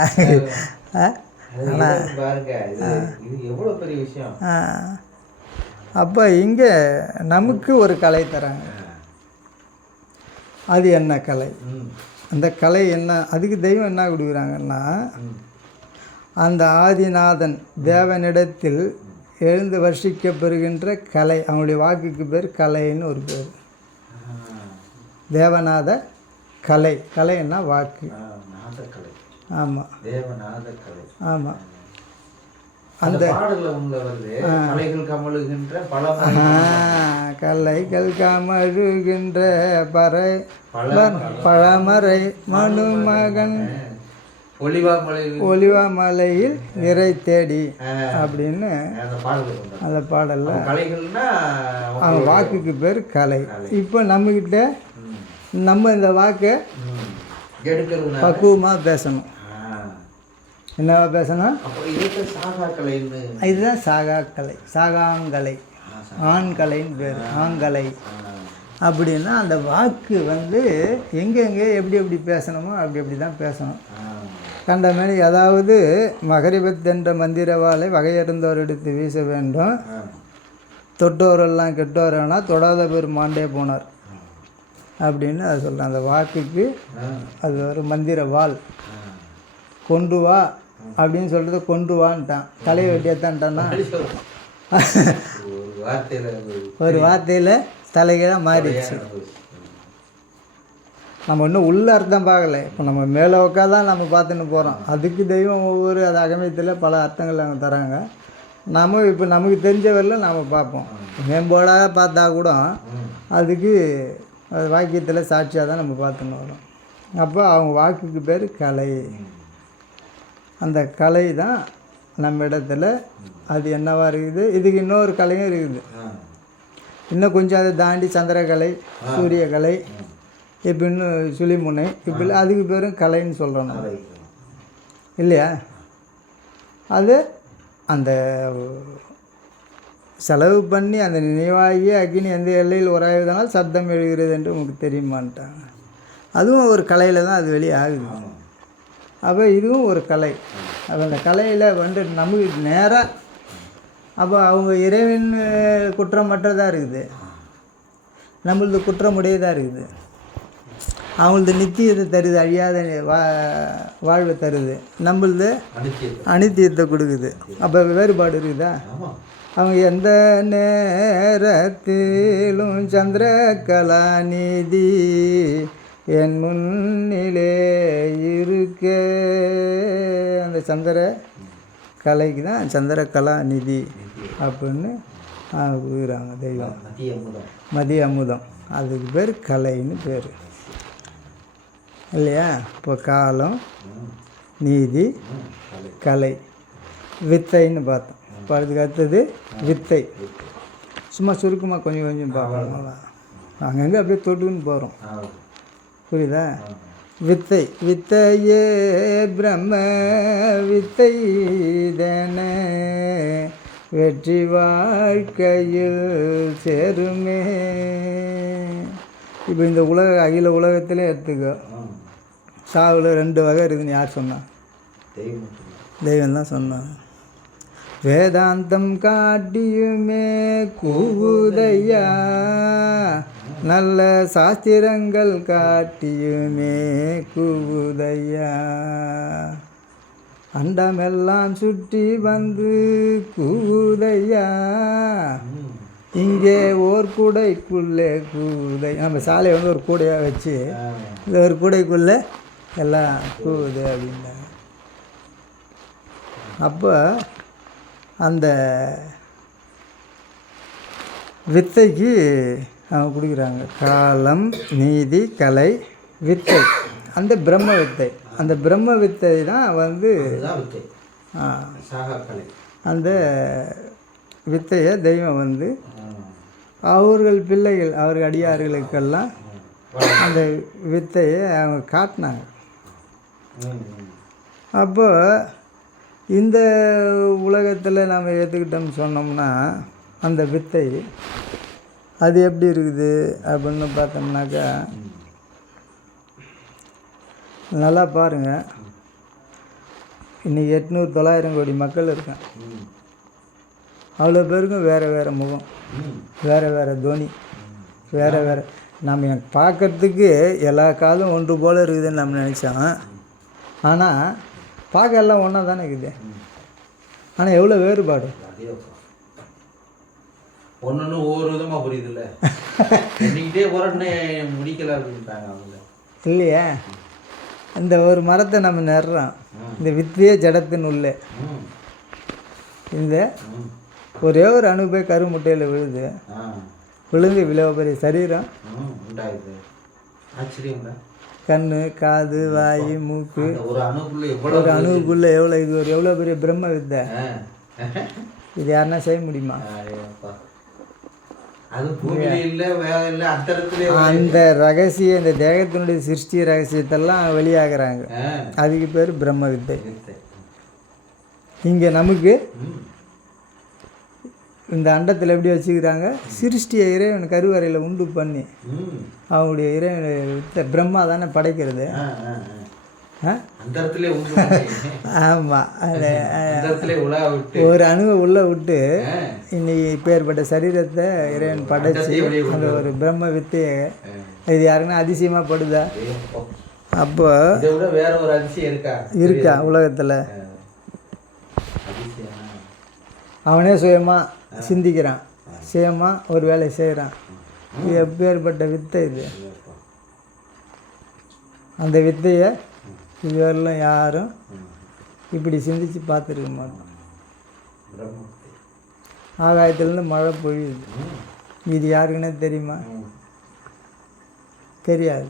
அப்போ இங்கே நமக்கு ஒரு கலை தராங்க. அது என்ன கலை? அந்த கலை என்ன? அதுக்கு தெய்வம் என்ன கொடுக்குறாங்கன்னா, அந்த ஆதிநாதன் தேவனிடத்தில் எழுந்து வர்ஷிக்கப்பெறுகின்ற கலை. அவனுடைய வாக்குக்கு பேர் கலைன்னு ஒரு பேர். தேவநாத கலை. கலைன்னா வாக்கு. ஆமாம், ஆமாம். அந்த கலைகள் கமழுகின்ற பழமறை மனுமகன் ஒலிவாமலையில் இறை தேடி அப்படின்னு அந்த பாடல்ல அவன் வாக்குக்கு பேர் கலை. இப்போ நம்மக்கிட்ட நம்ம இந்த வாக்கை பக்குவமாக பேசணும். என்னவா பேசணும்? இதுதான் சாகாக்கலை, சாகாங்கலை, ஆண்கலைன்னு பேர். ஆண்கலை அப்படின்னா அந்த வாக்கு எங்கெங்கே எப்படி பேசணுமோ அப்படி தான் பேசணும். கண்ட மாதிரி அதாவது மகரிபத் என்ற மந்திரவாளை வகையறிந்தோர் எடுத்து வீச வேண்டும். தொட்டோரெல்லாம் கெட்டோரனா தொடாத பேர் மாண்டே போனார் அப்படின்னு அதை சொல்கிறேன். அந்த வாக்குக்கு அது ஒரு மந்திர வாள். கொண்டு வா அப்படின்னு சொல்கிறது கொண்டு வான்ட்டான். தலையை வெட்டியாத்தான்ட்டான்னா ஒரு வார்த்தையில் தலைகீழாக மாறிடுச்சு. நம்ம இன்னும் உள்ள அர்த்தம் பார்க்கல. இப்போ நம்ம மேலே உட்காதான் நம்ம பார்த்துன்னு போகிறோம். அதுக்கு தெய்வம் ஒவ்வொரு அது அகமயத்தில் பல அர்த்தங்கள் அவங்க தராங்க. நம்ம இப்போ நமக்கு தெரிஞ்ச வரையில் நாம் பார்ப்போம். மேம்போடாக பார்த்தா கூட அதுக்கு அது வாக்கியத்தில் சாட்சியாக தான் நம்ம பார்த்துன்னு வரோம். அப்போ அவங்க வாக்குக்கு பேர் கலை. அந்த கலை தான் நம்ம இடத்துல அது என்னவாக இருக்குது. இதுக்கு இன்னொரு கலையும் இருக்குது. இன்னும் கொஞ்சம் அதை தாண்டி சந்திரக்கலை, சூரியக்கலை, இப்போ இன்னும் சுழிமுனை, இப்போ அதுக்கு பேரும் கலைன்னு சொல்கிறோம் இல்லையா? அது அந்த செலவு பண்ணி அந்த நினைவாகிய அக்னி எந்த எல்லையில் உராய்வதனால் சப்தம் எழுகிறது என்று உங்களுக்கு தெரியுமான்ட்டாங்க. அதுவும் ஒரு கலையில் தான் அது வெளியே ஆகுது. அப்போ இதுவும் ஒரு கலை. அப்போ அந்த கலையில் நமக்கு நேராக அப்போ அவங்க இறைவன் குற்றமற்றதாக இருக்குது, நம்மளது குற்றமுடையதாக இருக்குது. அவங்களது நித்தியத்தை தருது, அழியாத வாழ்வை தருது. நம்மளது அனித்தியத்தை கொடுக்குது. அப்போ வேறுபாடு இருக்குதா? அவங்க எந்த நேரத்திலும் சந்திர கலாநிதி என் முன்னிலே இருக்க. அந்த சந்திர கலைக்கு தான் சந்திர கலாநிதி அப்படின்னு கூறுகிறாங்க தெய்வம். மதிய அமுதம் அதுக்கு பேர் கலைன்னு பேர் இல்லையா? இப்போ காலம், நீதி, கலை, வித்தைன்னு பார்த்தோம். இப்போ அதுக்கு அடுத்தது வித்தை. சும்மா சுருக்கமாக கொஞ்சம் கொஞ்சம் பார்க்கலாம். அங்கங்கே அப்படியே தொட்டுன்னு போகிறோம். புரியுதா? வித்தை. வித்தையே பிரம்ம வித்தை தன வெற்றி வாழ்க்கையில் சேருமே. இப்போ இந்த அகில உலகத்திலே எடுத்துக்கோ. சாவில் 2 வகை இருக்குதுன்னு யார் சொன்னா? தெய்வம் தான் சொன்னான். வேதாந்தம் காட்டியுமே கூவுதையா, நல்ல சாஸ்திரங்கள் காட்டியுமே கூவுதையா, அண்டமெல்லாம் சுற்றி வந்து கூவுதையா, இங்கே ஓர் கூடைக்குள்ளே கூதை. நம்ம சாலையை வந்து ஒரு கூடையாக வச்சு இந்த ஒரு கூடைக்குள்ளே எல்லாம் கூவுது அப்படின்னாங்க. அப்போ அந்த வித்தைக்கு அவங்க கொடுக்குறாங்க காலம், நீதி, கலை, வித்தை. அந்த பிரம்ம வித்தை, அந்த பிரம்ம வித்தை தான் வந்து அந்த வித்தையை தெய்வம் வந்து அவர்கள் பிள்ளைகள், அவர்கள் அடியார்களுக்கெல்லாம் அந்த வித்தையை அவங்க காட்டினாங்க. அப்போ இந்த உலகத்தில் நம்ம ஏற்றுக்கிட்டோம்னு சொன்னோம்னா அந்த வித்தை அது எப்படி இருக்குது அப்படின்னு பார்த்தோம்னாக்கா, நல்லா பாருங்கள். இன்றைக்கி 800-900 கோடி மக்கள் இருக்கான். அவ்வளோ பேருக்கும் வேறு வேறு முகம், வேறு வேறு துவனி, வேறு வேறு. நம்ம பார்க்குறதுக்கு எல்லா காலும் ஒன்று போல் இருக்குதுன்னு நம்ம நினச்சோம். ஆனால் பார்க்க எல்லாம் ஒன்றா தானே இருக்குது. ஆனால் எவ்வளோ வேறுபாடு. ஒன்று ஒவ்வொரு விதமாக புரியுது இல்லை இன்னைக்கிட்டே போகிறோன்னு முடிக்கல அப்படின்ட்டாங்க அவங்க இல்லையா. இந்த ஒரு மரத்தை நம்ம நடுறோம், இந்த வித்தியே ஜடத்தின் உள்ளே. இந்த ஒரே ஒரு அணு போய் கருமுட்டையில் விழுது, விழுந்து இவ்வளோ பெரிய சரீரம் கண்ணு, காது, வாய், மூக்கு, ஒரு அணுவுக்குள்ளே எவ்வளோ இது ஒரு எவ்வளோ பெரிய பிரம்ம வித்தை. இது யாருன்னா செய்ய முடியுமா? அந்த ரகசியம், இந்த தேகத்தினுடைய சிருஷ்டி ரகசியத்தெல்லாம் வெளியாகிறாங்க. அதுக்கு பேர் பிரம்ம வித்தை. இங்கே நமக்கு இந்த அண்டத்தில் எப்படி வச்சுக்கிறாங்க, சிருஷ்டியை இறைவன் கருவறையில் உண்டு பண்ணி அவங்களுடைய இறைவன் வித்தை பிரம்மா தானே படைக்கிறது. ஆமாம், ஒரு அணுவை உள்ளே விட்டு இன்னைக்கு இப்பேற்பட்ட சரீரத்தை இறைவன் படைச்சி அந்த ஒரு பிரம்ம வித்தையை இது யாருன்னா அதிசயமாக படுதா? அப்போ வேற ஒரு அதிசயம் இருக்கா உலகத்தில்? அவனே சுயமாக சிந்திக்கிறான், சுயமாக ஒரு வேலையை செய்கிறான். இது எப்பேற்பட்ட வித்தை இது. அந்த வித்தையை இதுவரையிலும் யாரும் இப்படி சிந்திச்சு பார்த்துருக்க மாட்டோம். ஆகாயத்துலேருந்து மழை பொழியுது, இது யாருக்குன்னே தெரியுமா? தெரியாது.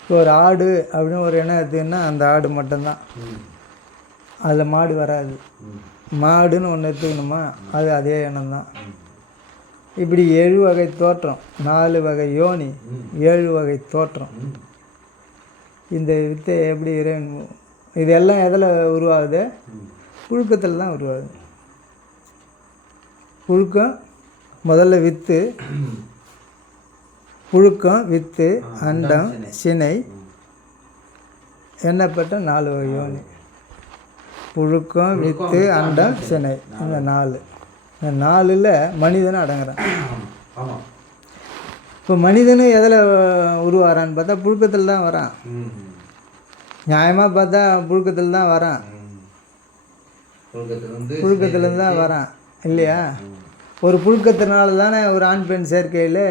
இப்போ ஒரு ஆடு அப்படின்னு ஒரு இனம் எடுத்துக்கின்னா அந்த ஆடு மட்டும்தான், அதில் மாடு வராது. மாடுன்னு ஒன்று எடுத்துக்கணுமா, அது அதே இனம்தான். இப்படி 7 வகை தோற்றம், 4 வகை யோனி, 7 வகை தோற்றம். இந்த வித்தை எப்படி இறைவன் இதெல்லாம் எதில் உருவாகுது? புழுக்கத்தில் தான் உருவாகுது. புழுக்கம் முதல்ல வித்து, புழுக்கம், வித்து, அண்டம், சினை, எண்ணப்பட்ட 4 வகை யோனி. புழுக்கம், வித்து, அண்டம், சினை, இந்த 4. இந்த 4ல் மனிதனும் அடங்குறான். இப்போ மனிதனும் எதில் உருவாரான்னு பார்த்தா புழுக்கத்தில் தான் வரான். நியாயமாக பார்த்தா புழுக்கத்தில் தான் வரான், புழுக்கத்துலேருந்து தான் வரான் இல்லையா? ஒரு புழுக்கத்தினால தானே ஒரு ஆண் பெண் சேர்க்கையில்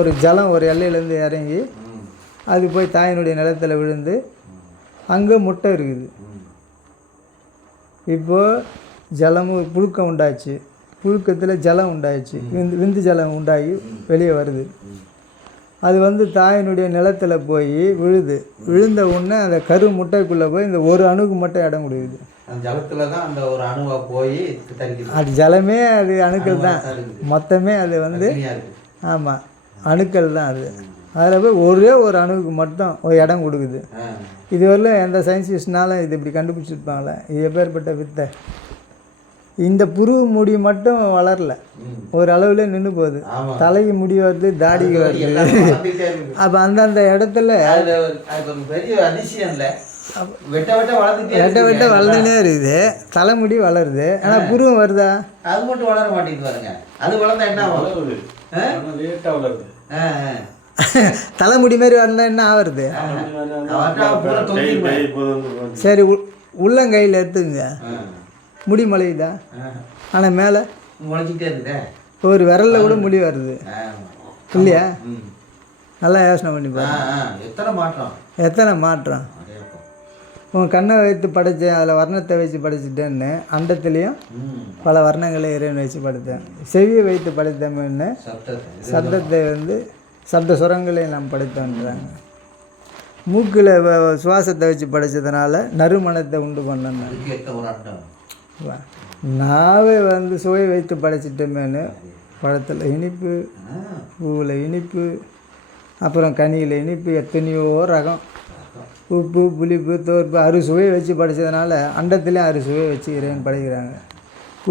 ஒரு ஜலம் ஒரு எல்லையிலேருந்து இறங்கி அது போய் தாயினுடைய நிலத்தில் விழுந்து அங்கே முட்டை இருக்குது. இப்போது ஜலமும் புழுக்கம் உண்டாச்சு, புழுக்கத்தில் ஜலம் உண்டாயிடுச்சு, விந்து ஜலம் உண்டாகி வெளியே வருது. அது வந்து தாயினுடைய நிலத்தில் போய் விழுது. விழுந்த உடனே அந்த கரு முட்டைக்குள்ளே போய் இந்த ஒரு அணுக்கு மட்டும் இடம் கொடுக்குது. அது ஜலமே அது அணுக்கள் தான், மொத்தமே அது வந்து ஆமாம் அணுக்கள் தான். அது அதில் போய் ஒரே ஒரு அணுவுக்கு மட்டும் ஒரு இடம் கொடுக்குது. இதுவரையிலும் எந்த சயின்டிஸ்ட்னாலும் இது இப்படி கண்டுபிடிச்சிருப்பாங்களே. இது எப்பேற்பட்ட வித்தை. இந்த புருவ முடி மட்டும் வளரல, ஒரு அளவில் நின்று போகுது. தலைக்கு முடி வருது, தாடிக்கு வருது. அப்போ அந்தந்த இடத்துல பெரிய அதிசயம் இல்லை. வெட்ட வெட்ட வளர்ந்துட்டே வெட்ட வெட்ட வளர்ந்துனே இருக்குது, தலைமுடி வளருது, ஆனால் புருவம் வருதா? அது மட்டும் வளர மாட்டேங்குது பாருங்க. அது வளர்ந்தா என்ன வளருது? லேட்டாக வளருது. தலைமுடி மாதிரி வரலாம் என்ன ஆகுறது? சரி, உள்ளங்கையில் எடுத்துங்க, முடி முளையுதா? ஆனால் மேலே முளைச்சிக்கிட்டே இருக்குதே, ஒரு விரலில் கூட முடி வருது இல்லையா? நல்லா யோசனை பண்ணி பாருங்க, எத்தனை மாற்றம். உன் கண்ணை வைத்து படைத்தேன், அதில் வர்ணத்தை வச்சு படைச்சிட்டேன்னு, அண்டத்துலேயும் பல வர்ணங்களை இறைவன் வச்சு படைத்தேன். செவியை வைத்து படைத்தேன்னு சப்தத்தை வந்து சப்த சுரங்களையும் நாம் படைத்தோன்றாங்க. மூக்கில் சுவாசத்தை வச்சு படைச்சதுனால நறுமணத்தை உண்டு பண்ணேன். நாவே வந்து சுவை வைத்து படைச்சிட்டோமேனு, பழத்தில் இனிப்பு, பூவில் இனிப்பு, அப்புறம் கனியில் இனிப்பு, எத்தனையோ ரகம், உப்பு, புளிப்பு, தோற்பு, அறுசுவையை வச்சு படைச்சதுனால அண்டத்துலேயும் அறுசுவையை வச்சு இறைவன் படைக்கிறாங்க.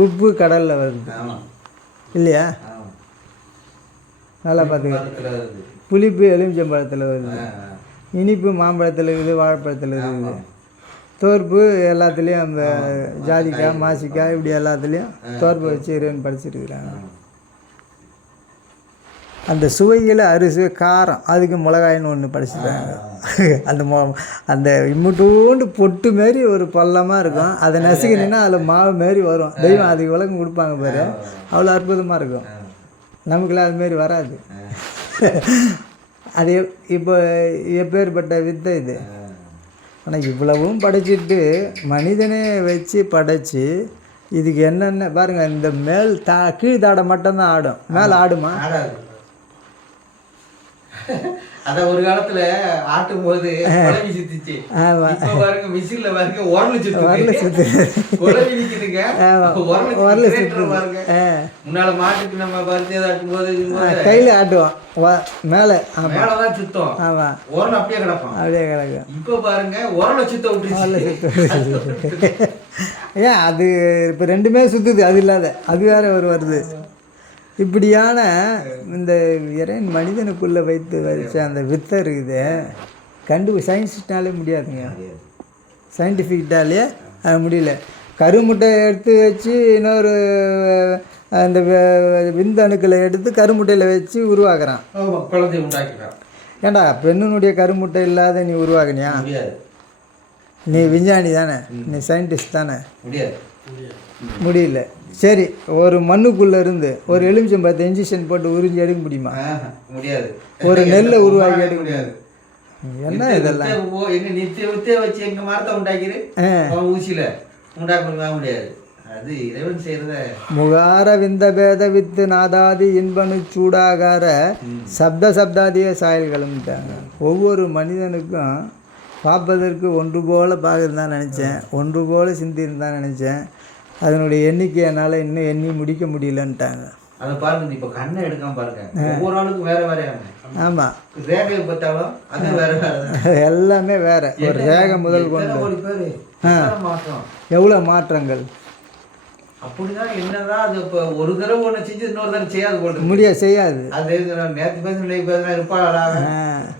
உப்பு கடலில் வருது இல்லையா? நல்லா பார்த்துக்க. புளிப்பு எலுமிச்சம்பழத்தில் வருது, இனிப்பு மாம்பழத்தில் இருக்குது, வாழைப்பழத்தில் இருக்குது, தோற்பு எல்லாத்துலேயும் அந்த ஜாதிக்காய், மாசிக்காய், இப்படி எல்லாத்துலேயும் தோற்பு வச்சு இறைவன் படைச்சிருக்கிறாங்க. அந்த சுவையில் அரிசி, காரம், அதுக்கு மிளகாயின்னு ஒன்று படைச்சிட்டாங்க. அந்த இம்முட்டூண்டு பொட்டு மாரி ஒரு பள்ளமாக இருக்கும், அதை நசுக்கினா அதில் மாவு மாரி வரும். தெய்வம் அதுக்கு விளக்கம் கொடுப்பாங்க பாரு, அவ்வளோ அற்புதமாக இருக்கும். நமக்குலாம் அதுமாரி வராது. அது இப்போ எப்பேற்பட்ட வித்தை இது. ஆனால் இவ்வளவும் படைச்சிட்டு மனிதனே வச்சு படைச்சி இதுக்கு என்னென்ன பாருங்கள். இந்த மேல் கீழ் தாடை மட்டும்தான் ஆடும், மேலே ஆடுமா? அத ஒரு காலத்துல ஆட்டும் போது குழவி சுத்திச்சு. இப்ப பாருங்க மிஷின்ல பாருங்க உரல் சுத்து. குழவி நிக்குதுங்க, உரல் சுத்து பாருங்க. முன்னால மாட்டுக்கு நம்ம பருத்தி ஆட்டும் போது கையில ஆட்டுவோம், மேலே மேலதான் சுத்தம். ஆமா, உரல் அப்படியே கிடக்கும், அப்படியே கிடக்கும். இப்ப பாருங்க உரலை சுத்த விட்டுருச்சு. ஏன் அது இப்போ ரெண்டுமே சுத்துது, அது இல்லாத அது வேற ஒரு வருது. இப்படியான இந்த இறைவன் மனிதனுக்குள்ளே வைத்து வச்ச அந்த வித்தை இருக்குது, சயின்ஸிஸ்டாலே முடியாதுங்க, சயின்டிஃபிக்டாலே அது முடியல. கருமுட்டையை எடுத்து வச்சு இன்னொரு அந்த விந்தணுக்களை எடுத்து கருமுட்டையில் வச்சு உருவாக்குறான், குழந்தை உண்டாக்குறான். ஏண்டா பெண்ணுனுடைய கருமுட்டை இல்லாத நீ உருவாக்குனியா? நீ விஞ்ஞானி தானே, நீ சயின்டிஸ்ட் தானே? முடியல. சரி, ஒரு மண்ணுக்குள்ளே இருந்து ஒரு எலுமிச்சம்பழத்தை இன்ஜெக்ஷன் போட்டு உறிஞ்சி எடுக்க முடியுமா? முடியாது. ஒரு நெல்லை உருவாக்கி எடுக்க முடியாது. என்ன இதெல்லாம் வச்சு எங்க மரத்தை உண்டாக்கிரு ஊசியில உண்டாக்க முடியாது. அது இறைவன் செய்யறத. முகார விந்த பேத வித்து நாதாதி இன்பனு சூடாகார சப்த சப்தாதிய சாயல்களும்ட்டாங்க. ஒவ்வொரு மனிதனுக்கும் பார்ப்பதற்கு ஒன்று போல் பார்க்குறதான் நினச்சேன், ஒன்று போல் சிந்திருந்தான் நினச்சேன். அதனுடைய எண்ணிக்கை என்னால் இன்னும் எண்ணி முடிக்க முடியலன்ட்டாங்க. அதை பாருங்க, இப்போ கண்ணை எடுக்காம பாருங்க, ஒவ்வொரு ஆளுக்கும் வேற வேற. ஆமாம், ரேகையை பார்த்தாலும் அது வேற வேற, எல்லாமே வேற. ஒரு ரேகை முதல் கொண்டு எவ்வளோ மாற்றங்கள். அப்படிதான் என்னதான் அது இப்போ ஒரு தடவை ஒன்று செஞ்சு இன்னொரு தடவை செய்யாது போட்டு முடியாது, செய்யாது. அது நேற்று பேசுனா பேசுனா இருப்பாளா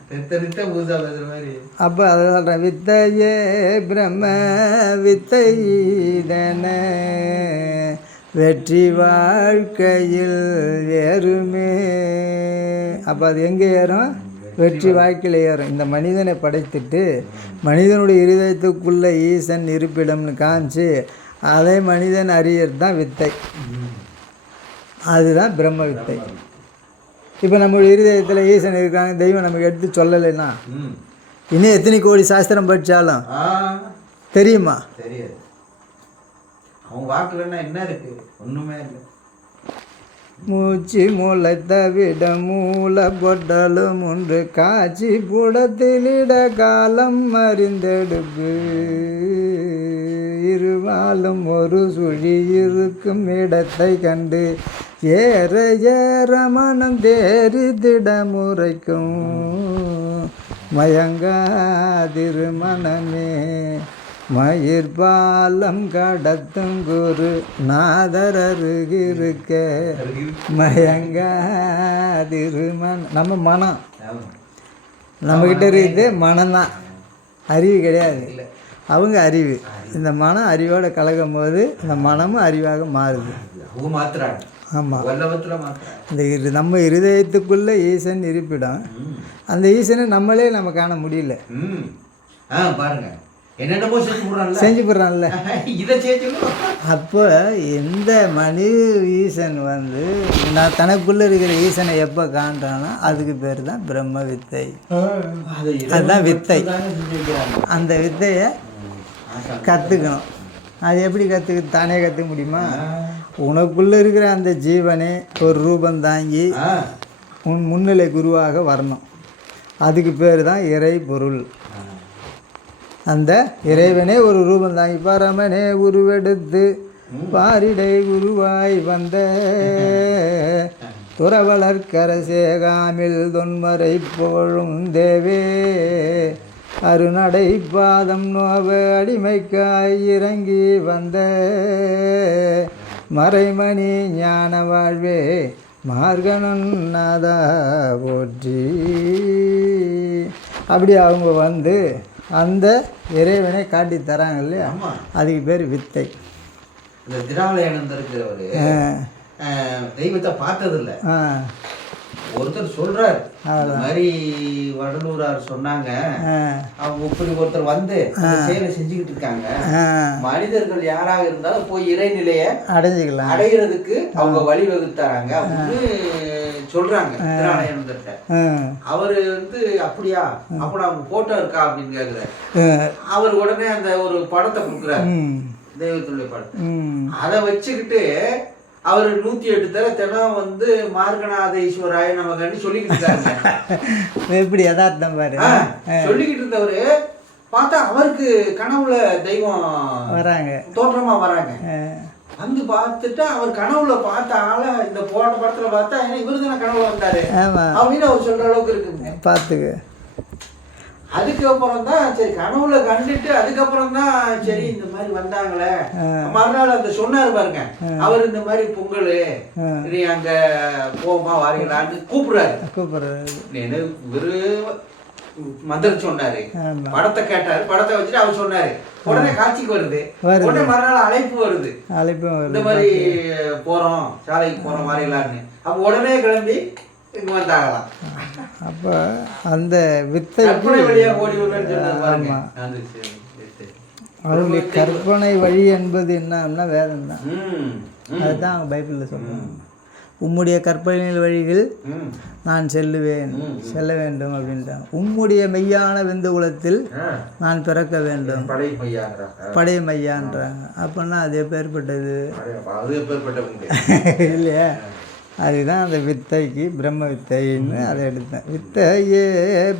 நித்த புதுசாக பேசுகிற மாதிரி. அப்போ அதை சொல்கிறேன், வித்தையே பிரம்ம வித்தைதன வெற்றி வாழ்க்கையில் ஏறுமே. அப்போ அது எங்கே ஏறும்? வெற்றி வாழ்க்கையில் ஏறும். இந்த மனிதனை படைத்துட்டு மனிதனுடைய இருதயத்துக்குள்ளே ஈசன் இருப்பிடம்னு காமிச்சு அதை மனிதன் அறியறது தான் வித்தை, அதுதான் பிரம்ம வித்தை. இப்போ நம்மளுடைய இருதயத்தில் ஈசன் இருக்காங்க, தெய்வம் நமக்கு எடுத்து சொல்லலைன்னா இன்னும் எத்தனை கோடி சாஸ்திரம் படித்தாலும் தெரியுமா? தெரியாது. அவங்க வாக்குலன்னா என்ன இருக்கு? ஒன்றுமே இல்லை. மூச்சு முளைத்த விட மூல பொட்டலும் ஒன்று காட்சி புடத்திலிட காலம் அறிந்தெடுப்பு இருவாலும் ஒரு சுழி இருக்கும் இடத்தை கண்டு ஏற ஏற மனம் தேறிதிட முறைக்கும் மயங்காதிரு மனமே மயிர் பாலம் கடத்தும் குரு நாதர் அருகிருக்க மயங்காதிரு மனம். நம்ம மனம் நம்மக்கிட்ட இருக்குது, மனம்தான். அறிவு கிடையாது, இல்லை. அவங்க அறிவு. இந்த மனம் அறிவோடு கலக்கும் போது இந்த மனமும் அறிவாக மாறுது. அவங்க மாத்துறாங்க. ஆமாம், வல்லவத்தில் மாத்துறாங்க. இந்த நம்ம இருதயத்துக்குள்ளே ஈசன் இருப்பிடம். அந்த ஈசனை நம்மளே நம்ம காண முடியல. பாருங்க என்னென்னமோ செஞ்சு போடுறான்ல. இதை செஞ்சுக்கணும். அப்போ எந்த மனித ஈசன் வந்து நான் தனக்குள்ளே இருக்கிற ஈசனை எப்போ காண்றானோ அதுக்கு பேர் தான் பிரம்ம வித்தை. அதுதான் வித்தை. அந்த வித்தையை கற்றுக்கணும். அது எப்படி தானே கற்றுக்க முடியுமா? உனக்குள்ளே இருக்கிற அந்த ஜீவனே ஒரு ரூபம் தாங்கி உன் முன்னிலை குருவாக வரணும். அதுக்கு பேர் தான் இறை பொருள். அந்த இறைவனே ஒரு ரூபம் தாங்கி பரமனே உருவெடுத்து பாரிடை குருவாய் வந்த துறவலர்கரசேகாமில் தொன்மறை போழும் தேவே அருநடை பாதம் நோவ அடிமைக்காய் இறங்கி வந்த மறைமணி ஞான வாழ்வே மார்கணன் நாதா போற்றி. அப்படி அவங்க வந்து அந்த இறைவனை காட்டி தராங்க இல்லையா, அதுக்கு பேர் வித்தை. இந்த திராவிட இருக்கிறவரு தெய்வத்தை பார்த்ததில்லை. ஒருத்தர் சொல்றாரு, இந்த மாதிரி வடலூரார் சொன்னாங்க, அவங்க இப்படி ஒருத்தர் வந்து செயலை செஞ்சுக்கிட்டு இருக்காங்க. மனிதர்கள் யாராக இருந்தாலும் போய் இறைநிலைய அடைகிறதுக்கு அவங்க வழிவகுத்தாராங்க அப்படின்னு சொல்றாங்க திராவிட. அவரு வந்து அப்படியா, அப்ப அவங்க போட்டோ இருக்கா அப்படின்னு கேக்குறாரு. அவர் உடனே அந்த ஒரு படத்தை கொடுக்குறாரு, தெய்வத்துடைய படத்தை. அதை வச்சுக்கிட்டு அவர் 108 தடவை தினம் வந்து மார்கநாத ஈஸ்வராய நமக்கு சொல்லிக்கிட்டு இருக்காங்க. எப்படி யதார்த்தம் பாரு. சொல்லிக்கிட்டு இருந்தவரு பார்த்தா அவருக்கு கனவுல தெய்வம் வராங்க, தோற்றமா வராங்க. வந்து பார்த்துட்டு அவர் கனவுல பார்த்த ஆள இந்த போன படத்துல பார்த்தா இவரு தானே கனவுல வந்தாரு அப்படின்னு அவர் சொல்ற அளவுக்கு இருக்குங்க. பார்த்துக்க. அதுக்கப்புறம் தான் சரி கனவுல கண்டுட்டு அதுக்கப்புறம் தான் சரி இந்த மாதிரி வந்தாங்களே. மறுநாள் அந்த சொன்னாரு பாருங்க, அவர் இந்த மாதிரி பொங்கல் நீ அங்க போமா வாரீங்களான்னு கூப்பிடுறாரு. இவரு மந்திரம் சொன்னாரு, படத்தை கேட்டாரு, படத்தை வச்சுட்டு அவர் சொன்னாரு. உடனே காட்சிக்கு வருது, உடனே மறுநாள் அழைப்பு வருது, இந்த மாதிரி போறோம் சாலைக்கு போறோம் வாரீங்களான்னு. அப்ப உடனே கிளம்பி இங்க வந்தாங்களாம். அப்போ அந்த வித்தை அவருடைய கற்பனை வழி என்பது என்னன்னா வேதம் தான். அதுதான் அவங்க பைபிளில் சொல்கிறாங்க. உம்முடைய கற்பனை வழிகள் நான் செல்ல வேண்டும் அப்படின்ட்டாங்க. உம்முடைய மெய்யான விந்து குலத்தில் நான் பிறக்க வேண்டும், படை மையான்றாங்க. அப்படின்னா அது எப்பேற்பட்டது இல்லையா? அதுதான் அந்த வித்தைக்கு பிரம்ம வித்தைன்னு அதை எடுத்தேன். வித்தையே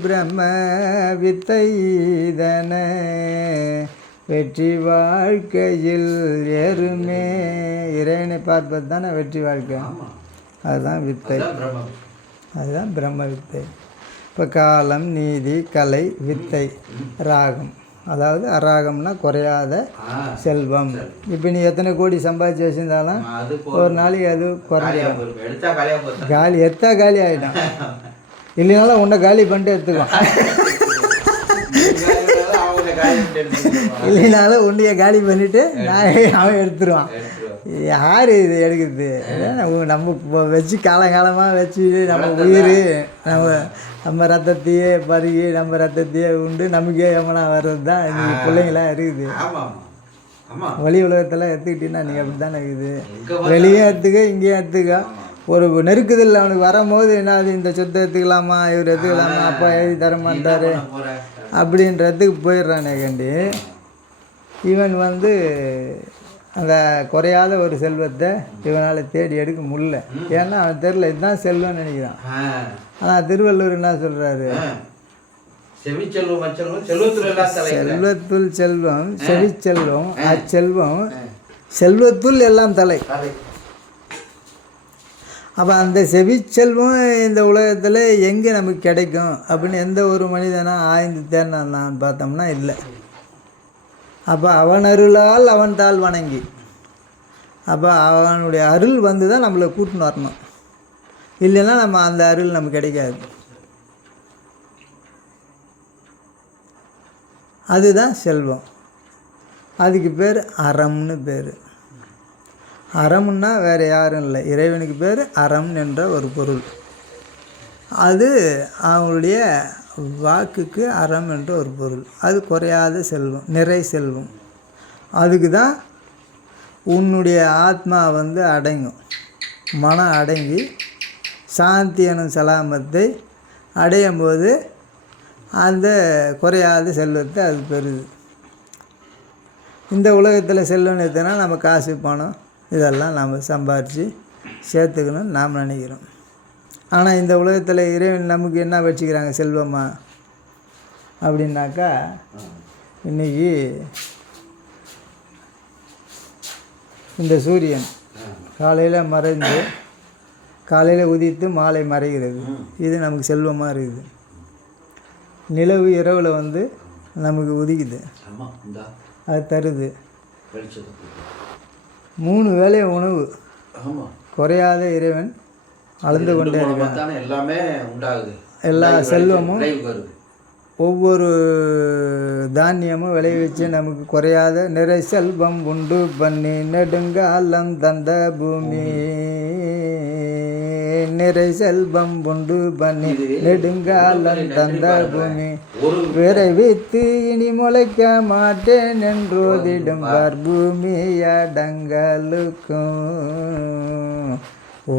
பிரம்ம வித்தைதன வெற்றி வாழ்க்கையில் ஏறுமே. இறைவனை பார்ப்பது தானே வெற்றி வாழ்க்கை. அதுதான் வித்தை, அதுதான் பிரம்ம வித்தை. இப்போ காலம், நீதி, கலை, வித்தை, ராகம். அதாவது அராகம்னா குறையாத செல்வம். இப்போ நீ எத்தனை கோடி சம்பாதிச்சு வச்சிருந்தாலும் ஒரு நாளைக்கு அது குறைஞ்சிடும். காலி காலி ஆகிடும். இல்லைனாலும் உன்னை காலி பண்ணிட்டு எடுத்துக்குவான். இல்லைனாலும் உன்னைய காலி பண்ணிவிட்டு அவன் எடுத்துருவான். யார் இது எடுக்குது? நம்ம வச்சு காலங்காலமாக வச்சு நம்ம உயிர் நம்ம ரத்தத்தையே பருகி நம்ம ரத்தத்தையே உண்டு நமக்கே எவனா வர்றது தான் நீங்கள் பிள்ளைங்களாம் இருக்குது. வெளி உலகத்தில் எடுத்துக்கிட்டீங்கன்னா நீங்கள் அப்படி தானே இருக்குது. வெளியே எடுத்துக்க, இங்கேயும் எடுத்துக்க. ஒரு நெருக்குதல் அவனுக்கு வரும்போது என்னது, இந்த சொத்தை எடுத்துக்கலாமா, இவர் எடுத்துக்கலாமா, அப்பா எழுதி தர மாட்டார் அப்படின்றதுக்கு போயிடுறானே கண்டி. இவன் வந்து அந்த குறையாத ஒரு செல்வத்தை இவனால் தேடி எடுக்க முடியல. ஏன்னா அவன் தெரியல இதுதான் செல்வம்னு நினைக்கிறான். ஆனால் திருவள்ளுவர் என்ன சொல்கிறாரு, செல்வத்துள் செல்வம் செவிச்செல்வம் அச்செல்வம் செல்வத்துள் எல்லாம் தலை. அப்போ அந்த செவிச்செல்வம் இந்த உலகத்தில் எங்கே நமக்கு கிடைக்கும் அப்படின்னு எந்த ஒரு மனிதனாக ஆய்ந்து தேர்னான் பார்த்தோம்னா இல்லை. அப்போ அவன் அருளால் அவன் தாள் வணங்கி, அப்போ அவனுடைய அருள் வந்து தான் நம்மளை கூட்டின்னு வரணும். இல்லைன்னா நம்ம அந்த அருள் நமக்கு கிடைக்காது. அதுதான் செல்வம். அதுக்கு பேர் அறம்னு பேர். அறம்னா வேறு யாரும் இல்லை, இறைவனுக்கு பேர் அறம் என்ற ஒரு பொருள். அது அவங்களுடைய வாக்குக்கு அறம் என்ற ஒரு பொருள். அது குறையாத செல்வம், நிறை செல்வம். அதுக்கு தான் உன்னுடைய ஆத்மா அடங்கும், மனம் அடங்கி சாந்தி எனும் சலாமத்தை அடையும் போது அந்த குறையாத செல்வத்தை அது பெறுது. இந்த உலகத்தில் செல்வம் எத்தனா நம்ம காசு பணம் இதெல்லாம் நம்ம சம்பாரித்து சேர்த்துக்கணும்னு நாம் நினைக்கிறோம். ஆனால் இந்த உலகத்தில் இறைவன் நமக்கு என்ன வச்சுக்கிறாங்க செல்வமா அப்படின்னாக்கா, இன்றைக்கி இந்த சூரியன் காலையில் மறைந்து காலையில் உதித்து மாலை மறைகிறது, இது நமக்கு செல்வமாக இருக்குது. நிலவு இரவில் நமக்கு உதிக்குது, அது தருது. 3 வேளை உணவு குறையாத இறைவன் அளந்து கொண்டே இருக்கான். எல்லாமே உண்டாகுது, எல்லா செல்வமும் ஒவ்வொரு தானியமும் விளைவிச்சு நமக்கு குறையாத நிறை செல்வம் உண்டு பண்ணி நெடுங்காலம் தந்த பூமி, நிறை செல்வம் உண்டு பண்ணி நெடுங்காலம் தந்த பூமி, விரைவித்து இனி முளைக்க மாட்டேன் என்றோதிடும் பூமி அடங்கலுக்கும்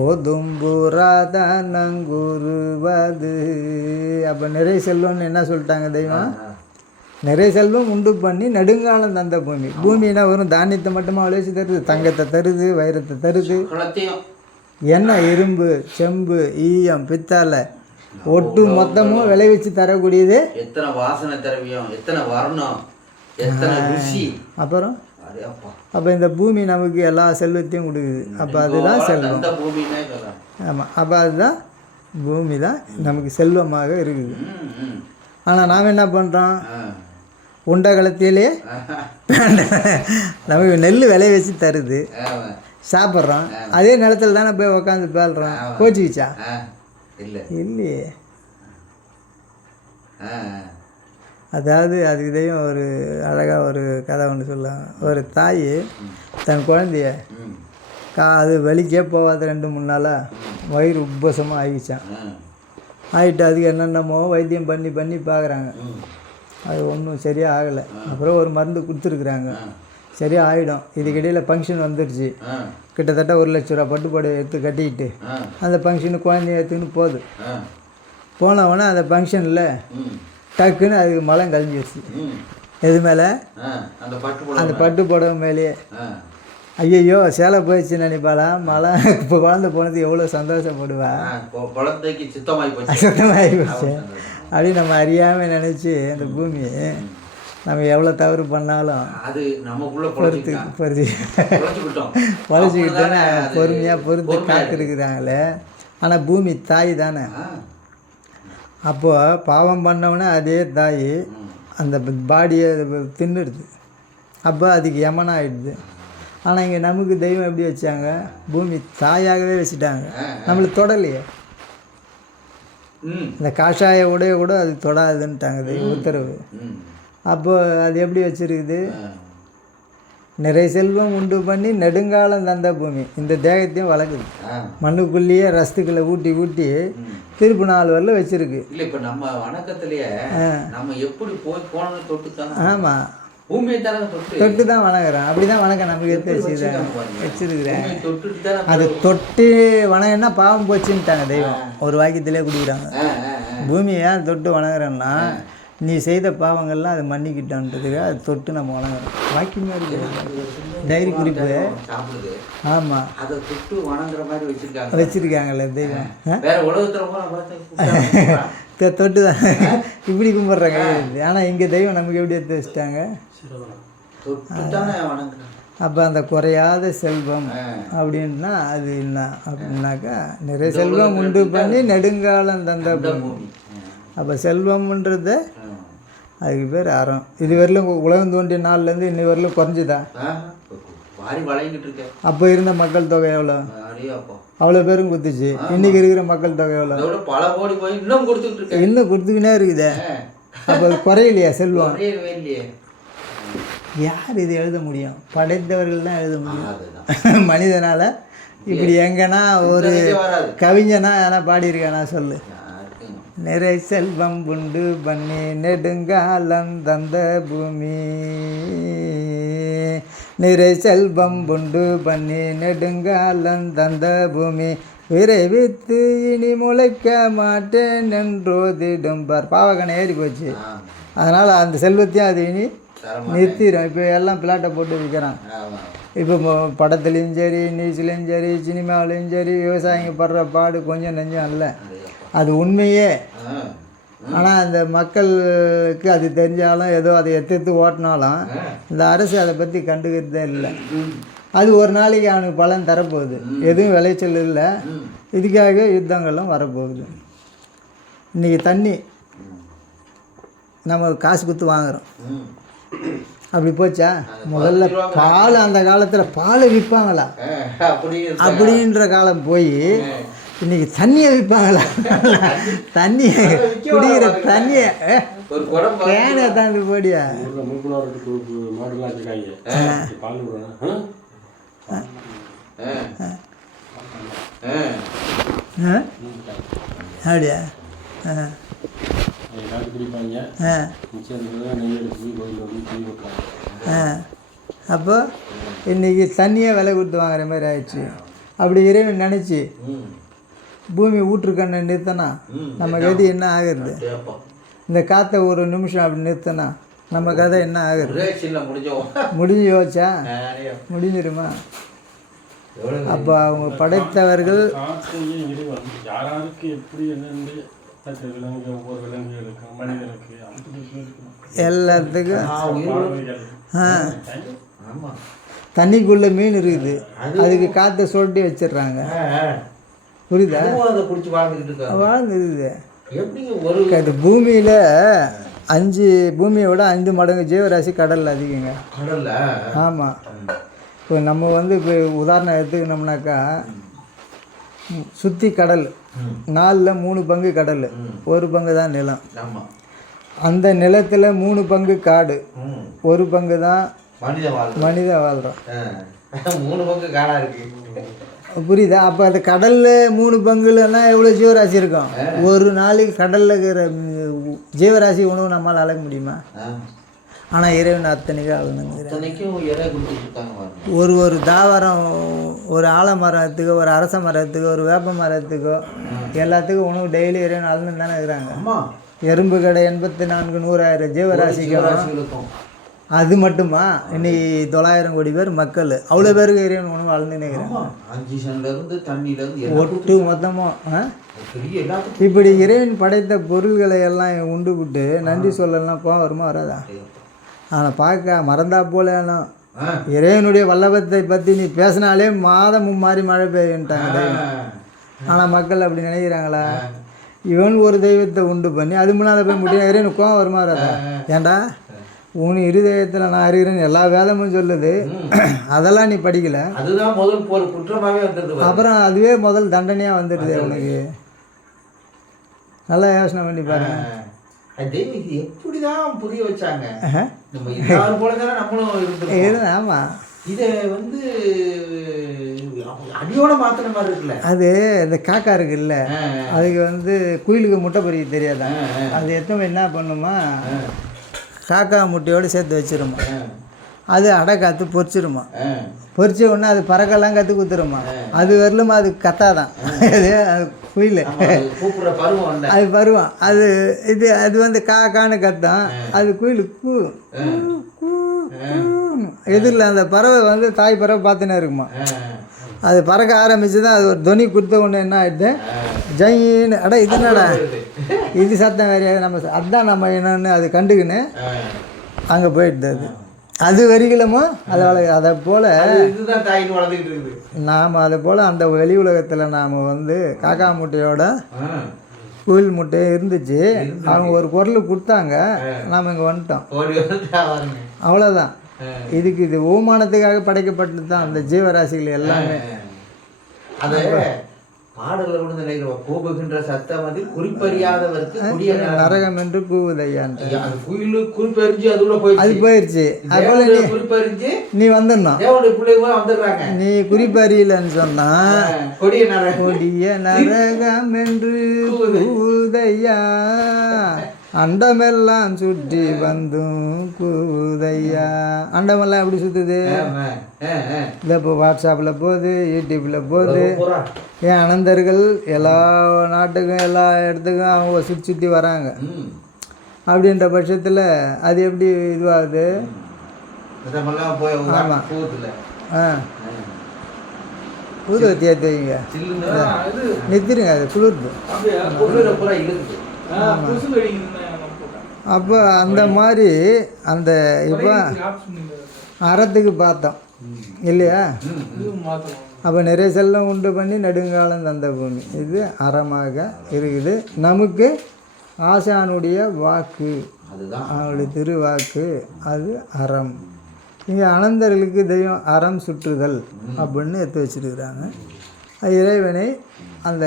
ஓதும்புராதனங்குருவது. அப்போ நிறை செல்வம்னு என்ன சொல்லிட்டாங்க தெய்வம்? நிறைய செல்வம் உண்டு பண்ணி நெடுங்காலம் தந்த பூமி. பூமினா வெறும் தானியத்தை மட்டுமா விளைவிச்சு தருது? தங்கத்தை தருது, வைரத்தை தருது, எண்ணெய், இரும்பு, செம்பு, ஈயம், பித்தளை ஒட்டு மொத்தமும் விளைவிச்சு தரக்கூடியது. எத்தனை வாசனை திரவியம், எத்தனை வர்ணம், எத்தனை ருசி. அப்புறம் அப்போ இந்த பூமி நமக்கு எல்லா செல்வத்தையும் கொடுக்குது. அப்போ அதுதான் செல்வம். ஆமாம், அப்போ அதுதான் பூமி தான் நமக்கு செல்வமாக இருக்குது. ஆனால் நாம் என்ன பண்ணுறோம்? உண்ட காலத்திலே நமக்கு நெல் விளைய வச்சு தருது, சாப்பிட்றோம். அதே நிலத்தில் தானே போய் உக்காந்து பேல்றோம். கோச்சிக்கிச்சா? இல்லையே. அதாவது அதுக்கு இதையும் ஒரு அழகாக ஒரு கதை ஒன்று சொல்லலாம். ஒரு தாய் தன் குழந்தைய அது வெளிக்கே போகாத 2-3 நாளாக வயிறு உப்பசமாக ஆகிச்சான். ஆகிட்டு அதுக்கு என்னென்னமோ வைத்தியம் பண்ணி பண்ணி பார்க்குறாங்க, அது ஒன்றும் சரியாக ஆகலை. அப்புறம் ஒரு மருந்து கொடுத்துருக்குறாங்க, சரியாக ஆகிடும். இதுக்கிடையில் ஃபங்க்ஷன் வந்துடுச்சு. கிட்டத்தட்ட 1 லட்ச ரூபா பட்டுப்பாடு எடுத்து கட்டிக்கிட்டு அந்த ஃபங்க்ஷனுக்கு குழந்தைய எடுத்துக்கின்னு போகுது. போனவொடனே அந்த ஃபங்க்ஷனில் டக்குன்னு அதுக்கு மலம் கழிஞ்சிருச்சு. எது மேலே? அந்த பட்டு புடவை மேலேயே. ஐயோ சேலை போயிடுச்சு நினைப்பாளா? மலம் இப்போ குழந்தை போனது எவ்வளோ சந்தோஷப்படுவா, சுத்தமாகி போச்சு அப்படின்னு நம்ம அறியாமல் நினச்சி அந்த பூமி நம்ம எவ்வளோ தவறு பண்ணாலும் அது நமக்குள்ள பொழைச்சிக்கிட்டோன்னு பொறுமையாக பொறுத்து காத்திருக்கிறாங்களே. ஆனால் பூமி தாய் தானே. அப்போது பாவம் பண்ணவொன்னே அதே தாய் அந்த பாடியை தின்னுடுது. அப்போ அதுக்கு யமனாகிடுது. ஆனால் இங்கே நமக்கு தெய்வம் எப்படி வச்சாங்க? பூமி தாயாகவே வச்சுட்டாங்க, நம்மளுக்கு தொடலையே. இந்த காஷாய உடைய கூட அது தொடாதுன்ட்டாங்க தெய்வம் உத்தரவு. அப்போது அது எப்படி வச்சுருக்குது? நிறைய செல்வம் உண்டு பண்ணி நெடுங்காலம் தந்த பூமி இந்த தேகத்தையும் வளர்க்குது. மண்ணுக்குள்ளேயே ரசத்துக்களை ஊட்டி ஊட்டி திருப்பு 4 வரல வச்சிருக்கு. இல்லை இப்போ நம்ம வணக்கத்திலேயே நம்ம எப்படி போய் போனோம் தொட்டு. ஆமாம், பூமியை தொட்டு தான் வணங்குறேன். அப்படி தான் வணக்கம் நமக்கு எடுத்து வச்சுருக்கிறேன். அது தொட்டு வணங்கினா பாவம் போச்சுன்ட்டாங்க தெய்வம். ஒரு வாக்கியத்திலே குடிக்கிறாங்க. பூமியை ஏன் தொட்டு வணங்குறேன்னா நீ செய்த பாவங்கள்லாம் அது மன்னிக்கிட்டோன்றதுக்கு அது தொட்டு நம்ம வணங்குறோம். வாக்கியம் மாதிரி டைரி குறிப்பு. ஆமாம், அதை தொட்டு வணங்குற மாதிரி வச்சுருக்காங்கல்ல தெய்வம். வேற உலகத்தில் தொட்டு தான் இப்படி கும்பிட்றாங்க. ஆனால் இங்கே தெய்வம் நமக்கு எப்படி எடுத்து வச்சுட்டாங்க? அப்போ அந்த குறையாத செல்வம் அப்படின்னா அது என்ன அப்படின்னாக்கா நிறைய செல்வம் உண்டு பண்ணி நெடுங்காலம் தந்த பூமி. அப்போ செல்வம்ன்றத அதுக்கு பேர் அறம். இது வரலும் உலகம் தோன்றிய நாள்லேருந்து இன்னி வரலும் குறைஞ்சிதா? அப்போ இருந்த மக்கள் தொகை எவ்வளோ? அவ்வளோ பேரும் குத்துச்சு. இன்றைக்கி இருக்கிற மக்கள் தொகை எவ்வளோ? பல கோடி போய் இன்னும் கொடுத்துக்கினே இருக்குதே. அப்போ அது குறையிலையா செல்வம்? குறையவே இல்லையே. யார் இது எழுத முடியும்? படைத்தவர்கள் தான் எழுத முடியும். அதுதான். மனிதனால் இப்படி எங்கன்னா ஒரு வராது. கவிஞனா யாரா பாடியிருக்கானா சொல்லு. யாருக்கும். நிறை செல்வம் உண்டு பண்ணி நெடுங்காலம் தந்த பூமி, நிறை செல்வம் உண்டு பண்ணி நெடுங்காலம் தந்த பூமி, விரைவித்து இனி முளைக்க மாட்டேன் என்றோதிடும் பார். பாவக்கணை ஏறி போச்சு, அதனால் அந்த செல்வத்தையும் அது இனி நிறுத்திடும். இப்போ எல்லாம் பிளாட்டை போட்டு விற்கிறான். இப்போ படத்துலேயும் சரி, நியூஸ்லேயும் சரி, சினிமாவிலையும் சரி, விவசாயிங்க படுற பாடு கொஞ்சம் நெஞ்சம் இல்லை, அது உண்மையே. ஆனால் அந்த மக்களுக்கு அது தெரிஞ்சாலும் ஏதோ அதை எதிர்த்து ஓட்டினாலும் இந்த அரசு அதை பற்றி கண்டுக்கிறதே இல்லை. அது ஒரு நாளைக்கு அவனுக்கு பலன் தரப்போகுது, எதுவும் விளைச்சல் இல்லை, இதுக்காக யுத்தங்களும் வரப்போகுது. இன்றைக்கி தண்ணி நம்ம காசு கொடுத்து வாங்குகிறோம், அப்படி போச்சா? முதல்ல பால், அந்த காலத்தில் பாலை விற்பாங்களா அப்படின்ற காலம் போய் இன்னைக்கு தண்ணியை விற்பாங்களா? தண்ணியை குடிக்கிற தண்ணியை கேனை தாண்டி போடியா? அப்படியா? அப்போ இன்றைக்கி தண்ணியே விலை கொடுத்து வாங்குற மாதிரி ஆயிடுச்சு. அப்படி இறைவன் நினச்சி பூமி ஊற்றுக்கண்ணை நிறுத்தினா நம்ம கதை என்ன ஆகுறது? இந்த காற்றை ஒரு நிமிஷம் அப்படி நிறுத்தினா நம்ம கதை என்ன ஆகுறது? முடிஞ்சு யோசிச்சா முடிஞ்சிருமா? அப்போ அவங்க படைத்தவர்கள் எல்லாத்துக்கும் தண்ணிக்குள்ளே மீன் இருக்குது, அதுக்கு காற்றை சொட்டி வச்சிடுறாங்க. புரியுதா? வாழ்ந்துருக்குது. அது பூமியில் 5 பூமியை விட 5 மடங்கு ஜீவராசி கடலில் அதிகங்க. ஆமாம். இப்போ நம்ம வந்து இப்போ உதாரணம் எடுத்துக்கினோம்னாக்கா, சுற்றி கடல், 4ல் 3 பங்கு கடல், 1 பங்கு தான் நிலம். அந்த நிலத்தில் 3 பங்கு காடு, 1 பங்கு தான் மனித வாழ்கிறோம். 3 பங்கு காடாக இருக்கு. புரியுதா? அப்போ அந்த கடலில் 3 பங்குலன்னா எவ்வளோ ஜீவராசி இருக்கும்? ஒரு நாளைக்கு கடலில் இருக்கிற ஜீவராசி உணவு நம்மளால் அளக்க முடியுமா? ஆனால் இறைவன் அத்தனைக்கும் அளந்துங்கிறேன். ஒரு தாவரம், ஒரு ஆலமரத்துக்கோ, ஒரு அரச மரத்துக்கோ, ஒரு வேப்ப மரத்துக்கோ, எல்லாத்துக்கும் உணவு டெய்லி இறைவன் அளந்து தானே இருக்கிறாங்க. எறும்பு கடை 84 100,000 ஜீவராசிக்கும். அது மட்டுமா? இன்னைக்கு 900 கோடி பேர் மக்கள், அவ்வளோ பேருக்கு இறைவன் உணவு அளந்து நினைக்கிறாங்க. ஒட்டு மொத்தமாக இப்படி இறைவன் படைத்த பொருள்களை எல்லாம் உண்டுபிட்டு நன்றி சொல்லலாம் கோவம் வருமா வராதா? ஆனால் பார்க்க மறந்தா போலேனோ இறைவனுடைய வல்லபத்தை பற்றி நீ பேசினாலே மாதம் மாறி மழை பெய்யுன்ட்டாங்க. ஆனால் மக்கள் அப்படி நினைக்கிறாங்களா? இவன் ஒரு தெய்வத்தை உண்டு பண்ணி அது முன்னால் போய் முடியும், இறைவனுக்கு கோவம் வருமா வராதா? ஏண்டா உன் இருதயத்தில் நான் அறிகிறேன்னு எல்லா வேதமும் சொல்லுது, அதெல்லாம் நீ படிக்கலை, அதுதான் முதல் குற்றமாகவே வந்துடுது. அப்புறம் அதுவே முதல் தண்டனையாக வந்துடுது உனக்கு. நல்லா யோசனை பண்ணி பாருங்க. எப்படிதான் புரிய வச்சாங்க? நம்மளும் ஆமாம். இதை வந்து அடியோட மாத்திர மாதிரி இருக்குல்ல. அது இந்த காக்கா இருக்குல்ல, அதுக்கு வந்து குயிலுக்கு முட்டை பொறிக்க தெரியாதா? அது எத்தனை என்ன பண்ணுமா, காக்கா முட்டையோடு சேர்த்து வச்சிருமா, அது அடை காத்து பொறிச்சிருமா, பொறிச்ச உடனே அது பறக்கலாம் கற்று குத்துருமா, அது வரலுமா அது கத்தாதான். அது குயில் அது பருவம், அது இது அது வந்து காக்கான்னு கத்தான், அது குயிலுக்கு எதிரில் அந்த பறவை வந்து தாய் பறவை பார்த்துனே இருக்குமா. அது பறக்க ஆரம்பிச்சு தான் அது ஒரு துணி கொடுத்த ஒன்று என்ன ஆகிடுது, ஜெயின்னு அட இது என்னடா இது சத்தம் வேறையாது, நம்ம அதுதான் நம்ம என்னன்னு அது கண்டுக்குன்னு அங்கே போயிடுது. அது வரிகளுமோ அதை போல் நாம் அதை போல் அந்த வெளி உலகத்தில் நாம் வந்து காக்கா முட்டையோட குயில் முட்டை இருந்துச்சு, அவங்க ஒரு பொருள் கொடுத்தாங்க, நாம் இங்கே வந்துட்டோம், அவ்வளோதான். இதுக்கு இது ஓமானத்துக்காக படைக்கப்பட்டது தான் அந்த ஜீவராசிகள் எல்லாமே. அது பாடல்ல கூட நினைக்கிறோம் கோபுகின்ற சத்தம் அது குறிப்பறியாதவருக்கு கொடிய நரகம் என்று கூவுதையான் அந்த குயிலு குறிப்பறிஞ்சு அதுக்குள்ள போயிடுச்சு. அது போயிடுச்சு. தேவனுடைய குறிப்பறிஞ்சு நீ வந்துடணும். தேவனுடைய பிள்ளைங்க வந்துடுறாங்க. நீ குறிப்பறியலன்னு சொன்னா கொடிய நரகம் கொடிய நரகம் என்று கூவுதையா அண்டமெல்லாம் சுற்றி வந்தும் கூவுதையா. அண்டமெல்லாம் எப்படி சுற்றுது? இந்த இப்போ வாட்ஸ்அப்பில் போகுது, யூடியூப்பில் போகுது. ஏன் அனந்தர்கள் எல்லா நாட்டுக்கும் எல்லா இடத்துக்கும் அவங்க சுற்றி சுற்றி வராங்க. அப்படின்ற பட்சத்தில் அது எப்படி இதுவாகுது? ஆமாம். ஊதுவத்தி ஏற்றி வைங்க, நிறுத்திடுங்க, அது குளிர்து. அப்போ அந்த மாதிரி அந்த இப்போ அறத்துக்கு பார்த்தோம் இல்லையா? அப்போ நிறைய செல்லம் உண்டு பண்ணி நெடுங்காலம் தந்த பூமி இது அறமாக இருக்குது. நமக்கு ஆசானுடைய வாக்கு, அவனுடைய திருவாக்கு, அது அறம். இங்கே அனந்தர்களுக்கு தெய்வம் அறம் சுற்றுதல் அப்படின்னு எடுத்து வச்சுருக்குறாங்க. இறைவனை அந்த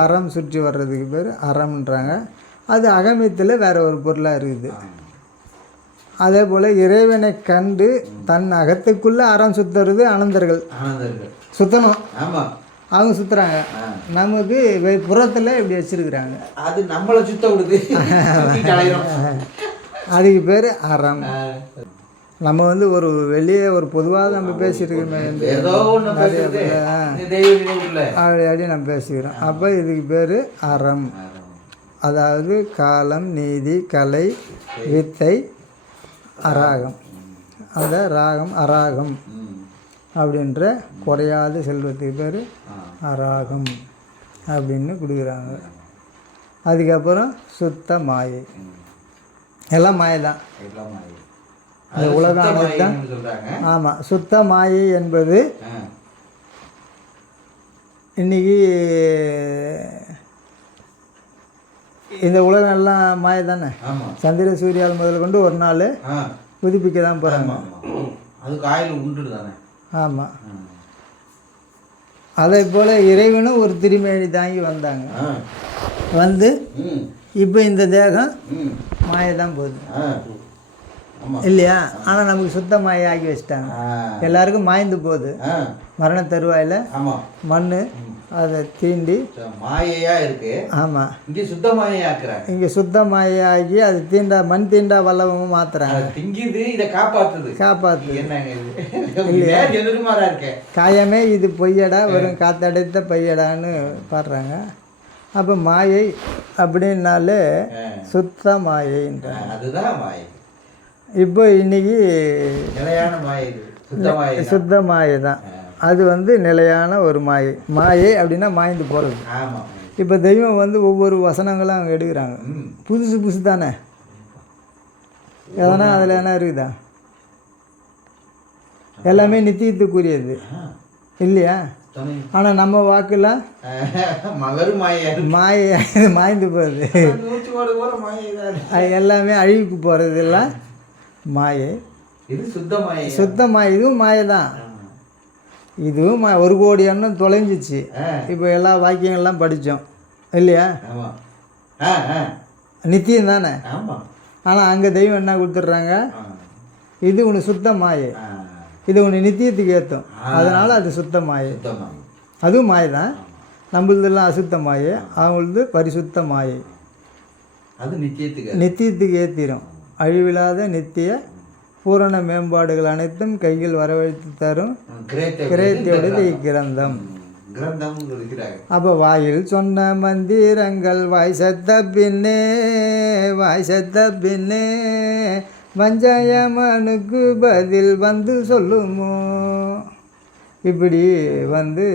அறம் சுற்றி வர்றதுக்கு பேர் அறம்ன்றாங்க. அது அகமியத்தில் வேறு ஒரு பொருளாக இருக்குது. அதே போல் இறைவனை கண்டு தன் அகத்துக்குள்ளே அறம் சுற்றுறது அனந்தர்கள் சுற்றணும். அவங்க சுற்றுறாங்க. நமக்கு புறத்தில் இப்படி வச்சுருக்குறாங்க. அது நம்மளை சுத்த விடுது. அதுக்கு பேர் அறம். நம்ம வந்து ஒரு வெளியே ஒரு பொதுவாக நம்ம பேசியிருக்கோமே, அப்படி நம்ம பேசிக்கிறோம். அப்போ இதுக்கு பேர் அறம். அதாவது காலம், நீதி, கலை, வித்தை, அராகம். அந்த ராகம் அராகம் அப்படின்ற குறையாத செல்வத்துக்கு பேர் அராகம் அப்படின்னு கொடுக்குறாங்க. அதுக்கப்புறம் சுத்த மாயை. எல்லாம் மாயை தான். அந்த உலகம் அனைத்தான். ஆமாம். சுத்த மாயை என்பது இன்னைக்கு இந்த உலகம் எல்லாம் மாயை தானே. சந்திர சூரியால் முதல் கொண்டு ஒரு நாள் புதுப்பிக்க தான் போகிறாங்க. ஆமாம். அதே போல் இறைவனும் ஒரு திருமேனி தாங்கி வந்தாங்க. வந்து இப்போ இந்த தேகம் மாயை தான் போகுது இல்லையா? ஆனால் நமக்கு சுத்த மாயை ஆக்கி வச்சிட்டாங்க. எல்லாருக்கும் மாய்ந்து போகுது. மரண தருவாயில் மண் அதை தீண்டி மாயையா இருக்கு. ஆமாம். இங்கே சுத்த மாயையாக்குறாங்க. இங்கே சுத்த மாயாகி அது தீண்டா மண் தீண்டா வல்லவமும் மாத்துறாங்க. திங்கிது, இதை காப்பாற்றுது. என்னங்க இல்லையா? இருக்கேன் காயமே இது பொய்யடா, வெறும் காத்தடைத்த பையடான்னு பாடுறாங்க. அப்போ மாயை அப்படின்னாலே சுத்த மாயைன்றாங்க. அதுதான் மாயை. இப்போ இன்னைக்கு நிலையான மாயை, சுத்த மாயை தான். அது வந்து நிலையான ஒரு மாயை. மாயை அப்படின்னா மாய்ந்து போகிறது. இப்போ தெய்வம் வந்து ஒவ்வொரு வசனங்களும் அவங்க எடுக்கிறாங்க. புதுசு புதுசு தானே. எதனா அதில் என்ன இருக்குதா? எல்லாமே நித்தியத்துக்குரியது இல்லையா? ஆனால் நம்ம வாக்குலாம் மாயை மாய்ந்து போகுது. எல்லாமே அழிவுக்கு போகிறதெல்லாம் மாயை. சுத்த மாயை. இதுவும் மாயை தான். இதுவும் 1 கோடி எண்ணம் தொலைஞ்சிச்சு. இப்போ எல்லா வாக்கியங்கள்லாம் படித்தோம் இல்லையா? நித்தியம் தானே. ஆனால் அங்கே தெய்வம் என்ன கொடுத்துட்றாங்க? இது ஒன்று சுத்த மாயை, இது ஒன்று நித்தியத்துக்கு ஏற்றும், அதனால் அது சுத்த மாயை. அதுவும் மாயை தான். நம்மளதெல்லாம் அசுத்த மாயை, அவங்களது பரிசுத்த மாயை. அது நித்தியத்துக்கு ஏற்றிடும். அழிவில்லாத நித்திய பூரண மேம்பாடுகள் அனைத்தும் கையில் வரவழைத்து தரும் கிரேத்தியோடு இக்கிரந்தம். அப்போ வாயில் சொன்ன மந்திரங்கள் வாய் செத்த பின்னே வஞ்சயமனுக்கு பதில் வந்து சொல்லுமோ. இப்படி வந்து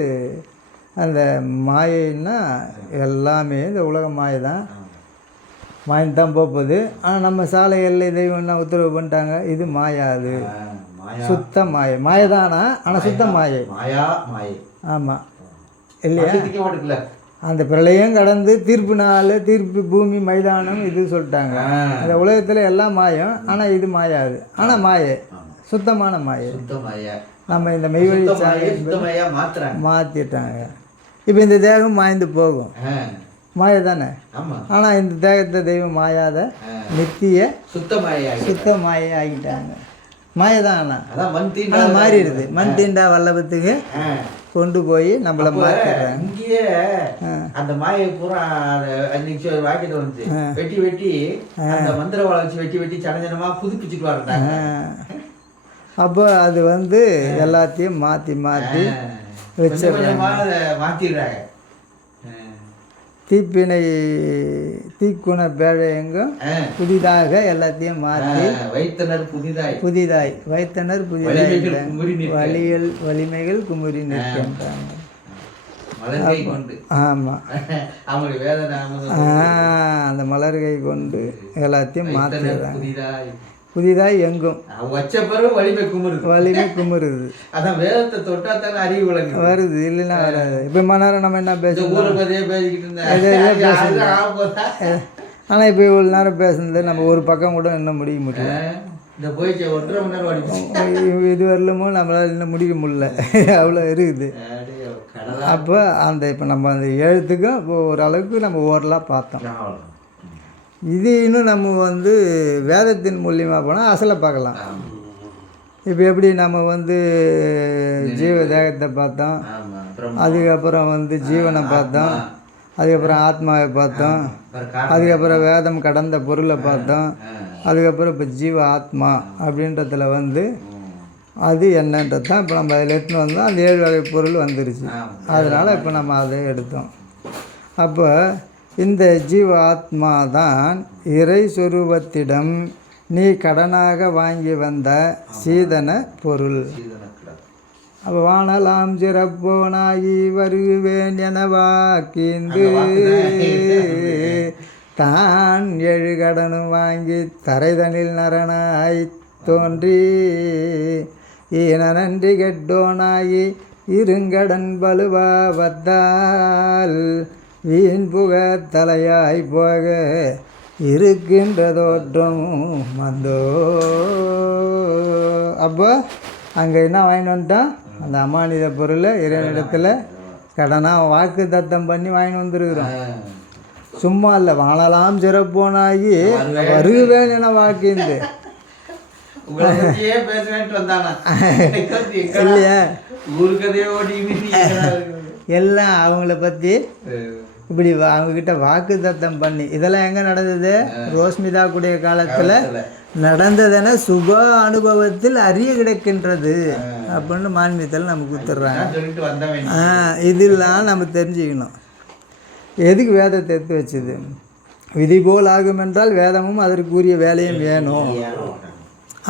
அந்த மாயைன்னா எல்லாமே இந்த உலக மாயை தான். மாய்ந்து தான் போகுது. ஆனால் நம்ம சாலை எல்லை தெய்வம்னா உத்தரவு பண்ணிட்டாங்க. இது மாயாது, சுத்த மாயை. மாயை தானா, ஆனால் சுத்த மாயை. ஆமாம் இல்லையா? அந்த பிரளயம் கடந்து தீர்ப்பு நாள், தீர்ப்பு பூமி மைதானம் இது சொல்லிட்டாங்க. அந்த உலகத்தில் எல்லாம் மாயம், ஆனால் இது மாயாது. ஆனால் மாயை சுத்தமான மாயை. நம்ம இந்த மெய்வழி சாலை மாற்றிட்டாங்க. இப்போ இந்த தேகம் மாய்ந்து போகும், ஆ, மாய தானே. ஆமா. ஆனால் இந்த தேகத்தை தெய்வம் மாயாத நித்திய சுத்தமாயாகி சுத்த மாயை ஆகிட்டாங்க. மாயை தான். அதான் மண் தீண்டா ஆனால் மாறிடுது. மண் தீண்டா வல்லபத்துக்கு ஆ. கொண்டு போய் நம்மளை மாற்றிடுறாங்க. இங்கேயே அந்த மாயை பூரா அன்னைக்கு வாக்கிட்டு வந்துச்சு, வெட்டி வெட்டி அந்த மந்திரவாளை வச்சு வெட்டி வெட்டி சடஞ்சனமா புதுப்பிச்சுட்டு வர்றாங்க. அப்போ அது வந்து எல்லாத்தையும் மாற்றி மாற்றி வச்சிடுறாங்க. அதை மாத்திடுறாங்க. தீப்பினை தீக்குண பேழை எங்கும் புதிதாக எல்லாத்தையும் மாற்றி வைத்தனர் புதிதாய் வைத்தனர் புதிதாய் வலிகள் வலிமைகள் குமுறி நிற்கின்றாங்க. ஆமாம், அந்த மலர்கை கொண்டு எல்லாத்தையும் மாற்றிடுறாங்க. புதிதாய் எங்கும் வச்ச பிறகு வலிமை குமுறுது. அதான் வேதத்தை தொட்டா தானே அறிவு விளங்கு வருது, இல்லைன்னா வராது. இப்போ மணி நம்ம என்ன பேசுவோம், ஆனால் இப்போ இவ்வளோ நேரம் பேசுனது நம்ம ஒரு பக்கம் கூட இன்னும் முடிக்க முடியல. இந்த போயிடுச்சு 1.5 மணி நேரம் இது வரலுமோ நம்மளால் இன்னும் முடிக்க முடியல, அவ்வளோ இருக்குது. அப்போ அந்த இப்போ நம்ம அந்த எழுத்துக்கும் இப்போ ஓரளவுக்கு நம்ம ஓரலாக பார்த்தோம். இது இன்னும் நம்ம வந்து வேதத்தின் மூலியமாக போனால் அசலை பார்க்கலாம். இப்போ எப்படி நம்ம வந்து ஜீவ தேகத்தை பார்த்தோம், அதுக்கப்புறம் வந்து ஜீவனை பார்த்தோம், அதுக்கப்புறம் ஆத்மாவை பார்த்தோம், அதுக்கப்புறம் வேதம் கடந்த பொருளை பார்த்தோம், அதுக்கப்புறம் இப்போ ஜீவ ஆத்மா அப்படின்றதுல வந்து அது என்னன்றது தான் இப்போ நம்ம அதில் எடுத்துன்னு வந்தோம். அந்த 7 வகை பொருள் வந்துருச்சு. அதனால் இப்போ நம்ம அதை எடுத்தோம். அப்போ இந்த ஜீவ ஆத்மா தான் இறை சொரூபத்திடம் நீ கடனாக வாங்கி வந்த சீதன பொருள். அப்போ வானலாம் சிறப்போனாகி வருவேன் என வாக்கிந்து தான் 7 கடனும் வாங்கி தரைதனில் நரனாய் தோன்றி ஈன நன்றி கெட்டோனாகி இருங்கடன் வலுவா வந்தால் வீண் புக தலையாய் போக இருக்கின்ற தோற்றம் வந்தோ. அப்போ அங்கே என்ன வாங்கிட்டு வந்துட்டான், அந்த அமானித பொருளை இறைவனிடத்தில் கடனாக வாக்கு தத்தம் பண்ணி வாங்கிட்டு வந்துருக்குறோம். சும்மா இல்லை, வானலாம் சிறப்போனாகி வருவேன் என வாக்கிந்து இல்லையா, எல்லாம் அவங்கள பற்றி இப்படி அவங்கக்கிட்ட வாக்கு தத்தம் பண்ணி இதெல்லாம் எங்கே நடந்தது, ரோஸ்மிதா கூடிய காலத்தில் நடந்ததுன்னா சுப அனுபவத்தில் அறிய கிடைக்கின்றது அப்படின்னு மான்மியத்தில் நமக்கு கொடுத்துட்றாங்க. இதெல்லாம் நம்ம தெரிஞ்சுக்கணும். எதுக்கு வேதத்தை எடுத்து வச்சுது, விதி போல் ஆகும் என்றால் வேதமும் அதற்குரிய வேலையும் வேணும்.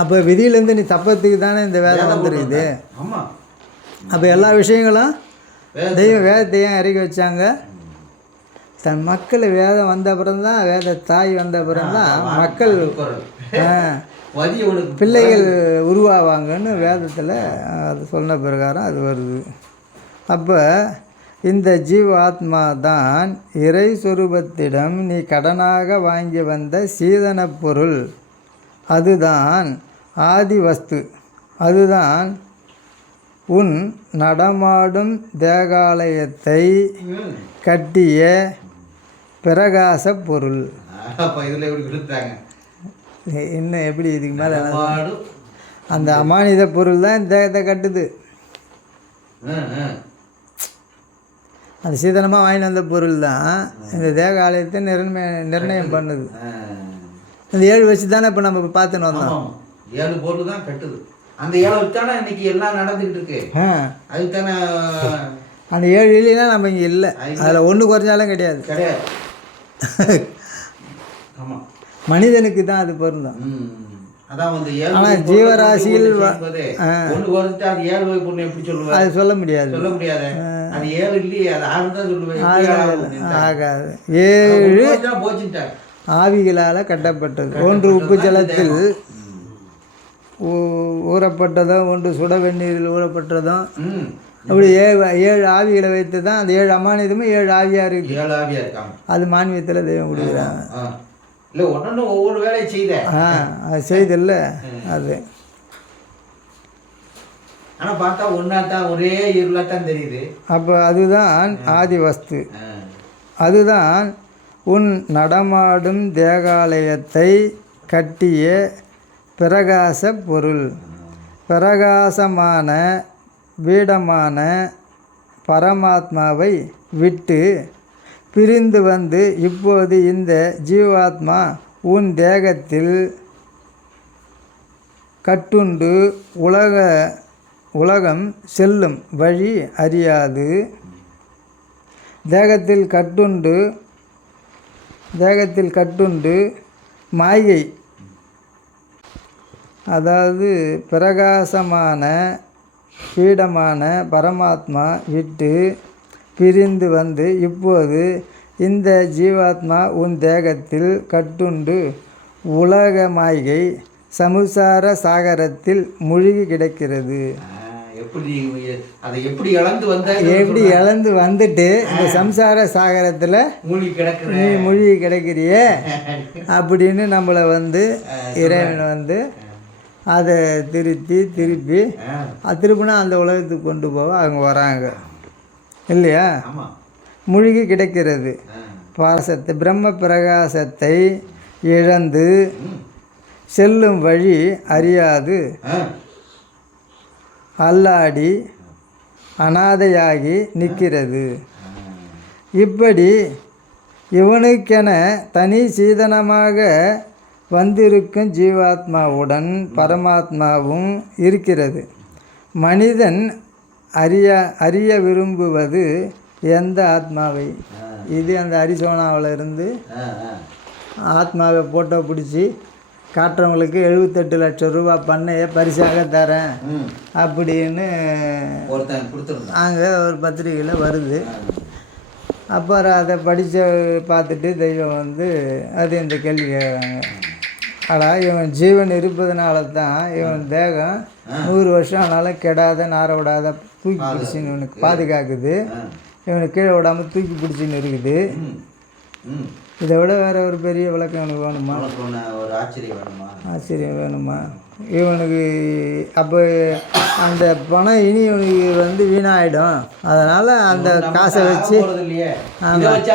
அப்போ விதியிலேருந்து நீ தப்பத்துக்கு தானே இந்த வேதம் வந்துருக்குது. அப்போ எல்லா விஷயங்களும் தெய்வம் வேதத்தையும் இறக்கி வச்சாங்க. தன் மக்களை வேதம் வந்த அப்புறம்தான், வேத தாய் வந்த அப்புறம்தான் மக்கள் பிள்ளைகள் உருவாவாங்கன்னு வேதத்தில் அது சொன்ன பிரகாரம் அது வருது. அப்போ இந்த ஜீவ ஆத்மா தான் இறை சொரூபத்திடம் நீ கடனாக வாங்கி வந்த சீதன பொருள். அதுதான் ஆதி வஸ்து. அதுதான் உன் நடமாடும் தேகாலயத்தை கட்டிய பிரகாச பொருள். இன்னும் எப்படி இதுக்கு மேலே அந்த அமானித பொருள் தான் இந்த தேகத்தை கட்டுது. அந்த சீதனமாக வாங்கிட்டு வந்த பொருள் தான் இந்த தேகாலயத்தை நிர்ணயம் பண்ணுது. இந்த 7 வச்சு தானே இப்போ நம்ம பார்த்துன்னு வந்தோம். 7 பொருள் தான் கட்டுது. அந்த 7 வச்சானே இன்னைக்கு எல்லாம் நடந்துக்கிட்டு இருக்கு. அதுதானே அந்த 7 இல்லைன்னா நம்ம இங்கே இல்லை. அதில் ஒன்று குறைஞ்சாலும் கிடையாது. மனிதனுக்கு தான் அது பொருந்தும். ஆனால் ஜீவராசியில் அது சொல்ல முடியாது. ஆகாது. 7 ஆவிகளால் கட்டப்பட்டது. ஒன்று உப்பு ஜலத்தில் ஊறப்பட்டதும், ஒன்று சுட வெந்நீரில் ஊறப்பட்டதும், அப்படி 7 ஆவிகளை வைத்து தான் அந்த 7 அமானிதமும் 7 ஆவியாக இருக்குது. 7 ஆவியாக இருக்காங்க. அது மான்மியத்தில் தெய்வம் கொடுக்குறாங்க. இல்லை ஒன்று ஒவ்வொரு வேலையை செய்த அது செய்தில்ல. அது ஆனா பார்த்தா ஒன்னா தான் ஒரே இருளா தான் தெரியுது. அப்போ அதுதான் ஆதி வஸ்து. ஆ. அதுதான் உன் நடமாடும் தேகாலயத்தை கட்டிய பிரகாச பொருள். பிரகாசமான பீடமான பரமாத்மாவை விட்டு பிரிந்து வந்து இப்போது இந்த ஜீவாத்மா உன் தேகத்தில் கட்டுண்டு உலகம் செல்லும் வழி அறியாது. தேகத்தில் கட்டுண்டு மாயை, அதாவது பிரகாசமான பீடமான பரமாத்மா விட்டு பிரிந்து வந்து இப்போது இந்த ஜீவாத்மா உன் தேகத்தில் கட்டுண்டு உலக மாயை சமுசார சாகரத்தில் மூழ்கி கிடக்கிறது. எப்படி இழந்து வந்துட்டு இந்த சம்சார சாகரத்தில் நீ மூழ்கி கிடக்கிறியே அப்படின்னு நம்மளை வந்து இறைவன் வந்து அதை திருப்பி திருப்பினா அந்த உலகத்துக்கு கொண்டு போக அவங்க வராங்க இல்லையா. மூழ்கி கிடக்கிறது. பிரம்ம பிரகாசத்தை இழந்து செல்லும் வழி அறியாது அல்லாடி அனாதையாகி நிற்கிறது. இப்படி இவனுக்கென தனி சீதனமாக வந்திருக்கும் ஜீவாத்மாவுடன் பரமாத்மாவும் இருக்கிறது. மனிதன் அறிய விரும்புவது எந்த ஆத்மாவை? இது அந்த அரிசோனாவில் இருந்து ஆத்மாவை ஃபோட்டோ பிடிச்சி காட்டுறவங்களுக்கு 78 லட்சம் ரூபா பண்ணையை பரிசாக தரேன் அப்படின்னு அங்கே ஒரு பத்திரிகையில் வருது. அப்புறம் அதை படித்த பார்த்துட்டு தெய்வம் வந்து அது இந்த கேள்வி கேட்குறாங்க. ஆனால் இவன் ஜீவன் இருப்பதுனால தான் இவன் தேகம் 100 வருஷம் ஆனாலும் கெடாத நார விடாத தூக்கி பிடிச்சின்னு இவனுக்கு பாதுகாக்குது. இவனுக்கு கீழே விடாமல் தூக்கி பிடிச்சின்னு இருக்குது. இதை விட வேற ஒரு பெரிய விளக்கம் எனக்கு வேணுமா? ஒரு ஆச்சரியம் வேணுமா? இவனுக்கு அப்போ அந்த பணம் இனி இவனுக்கு வந்து வீணாயிடும். அதனால் அந்த காசை வச்சு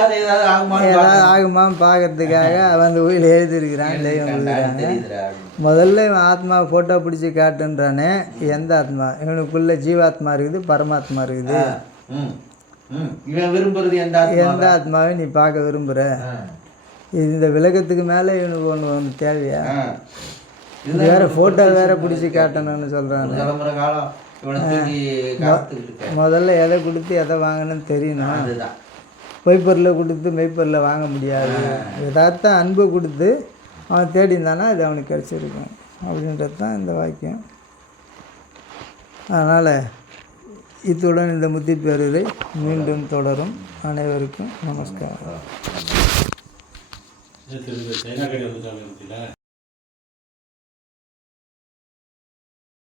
ஏதாவது ஆகுமான்னு பார்க்கறதுக்காக வந்து உயிர் எழுதியிருக்கிறான் தெய்வம் எழுதுறாங்க. முதல்ல இவன் ஆத்மா ஃபோட்டோ பிடிச்சி காட்டுன்றானே, எந்த ஆத்மா? இவனுக்குள்ள ஜீவாத்மா இருக்குது, பரமாத்மா இருக்குது. எந்த ஆத்மாவை நீ பார்க்க விரும்புகிற? இந்த விளக்கத்துக்கு மேலே இவனுக்கு ஒன்று தேவையா? வேற ஃபோட்டோ வேற பிடிச்சி காட்டணும்னு சொல்கிறாங்க. முதல்ல எதை கொடுத்து எதை வாங்கணும்னு தெரியணும். பொய்ப்பொருளை கொடுத்து மெய்ப்பொருளை வாங்க முடியாது. யதார்த்த அன்பை கொடுத்து அவன் தேடி இருந்தானா அது அவனுக்கு கிடச்சிருக்கும் அப்படின்றது தான் இந்த வாக்கியம். அதனால் இத்துடன் இந்த முத்தி பேருரை மீண்டும் தொடரும். அனைவருக்கும் நமஸ்காரம்.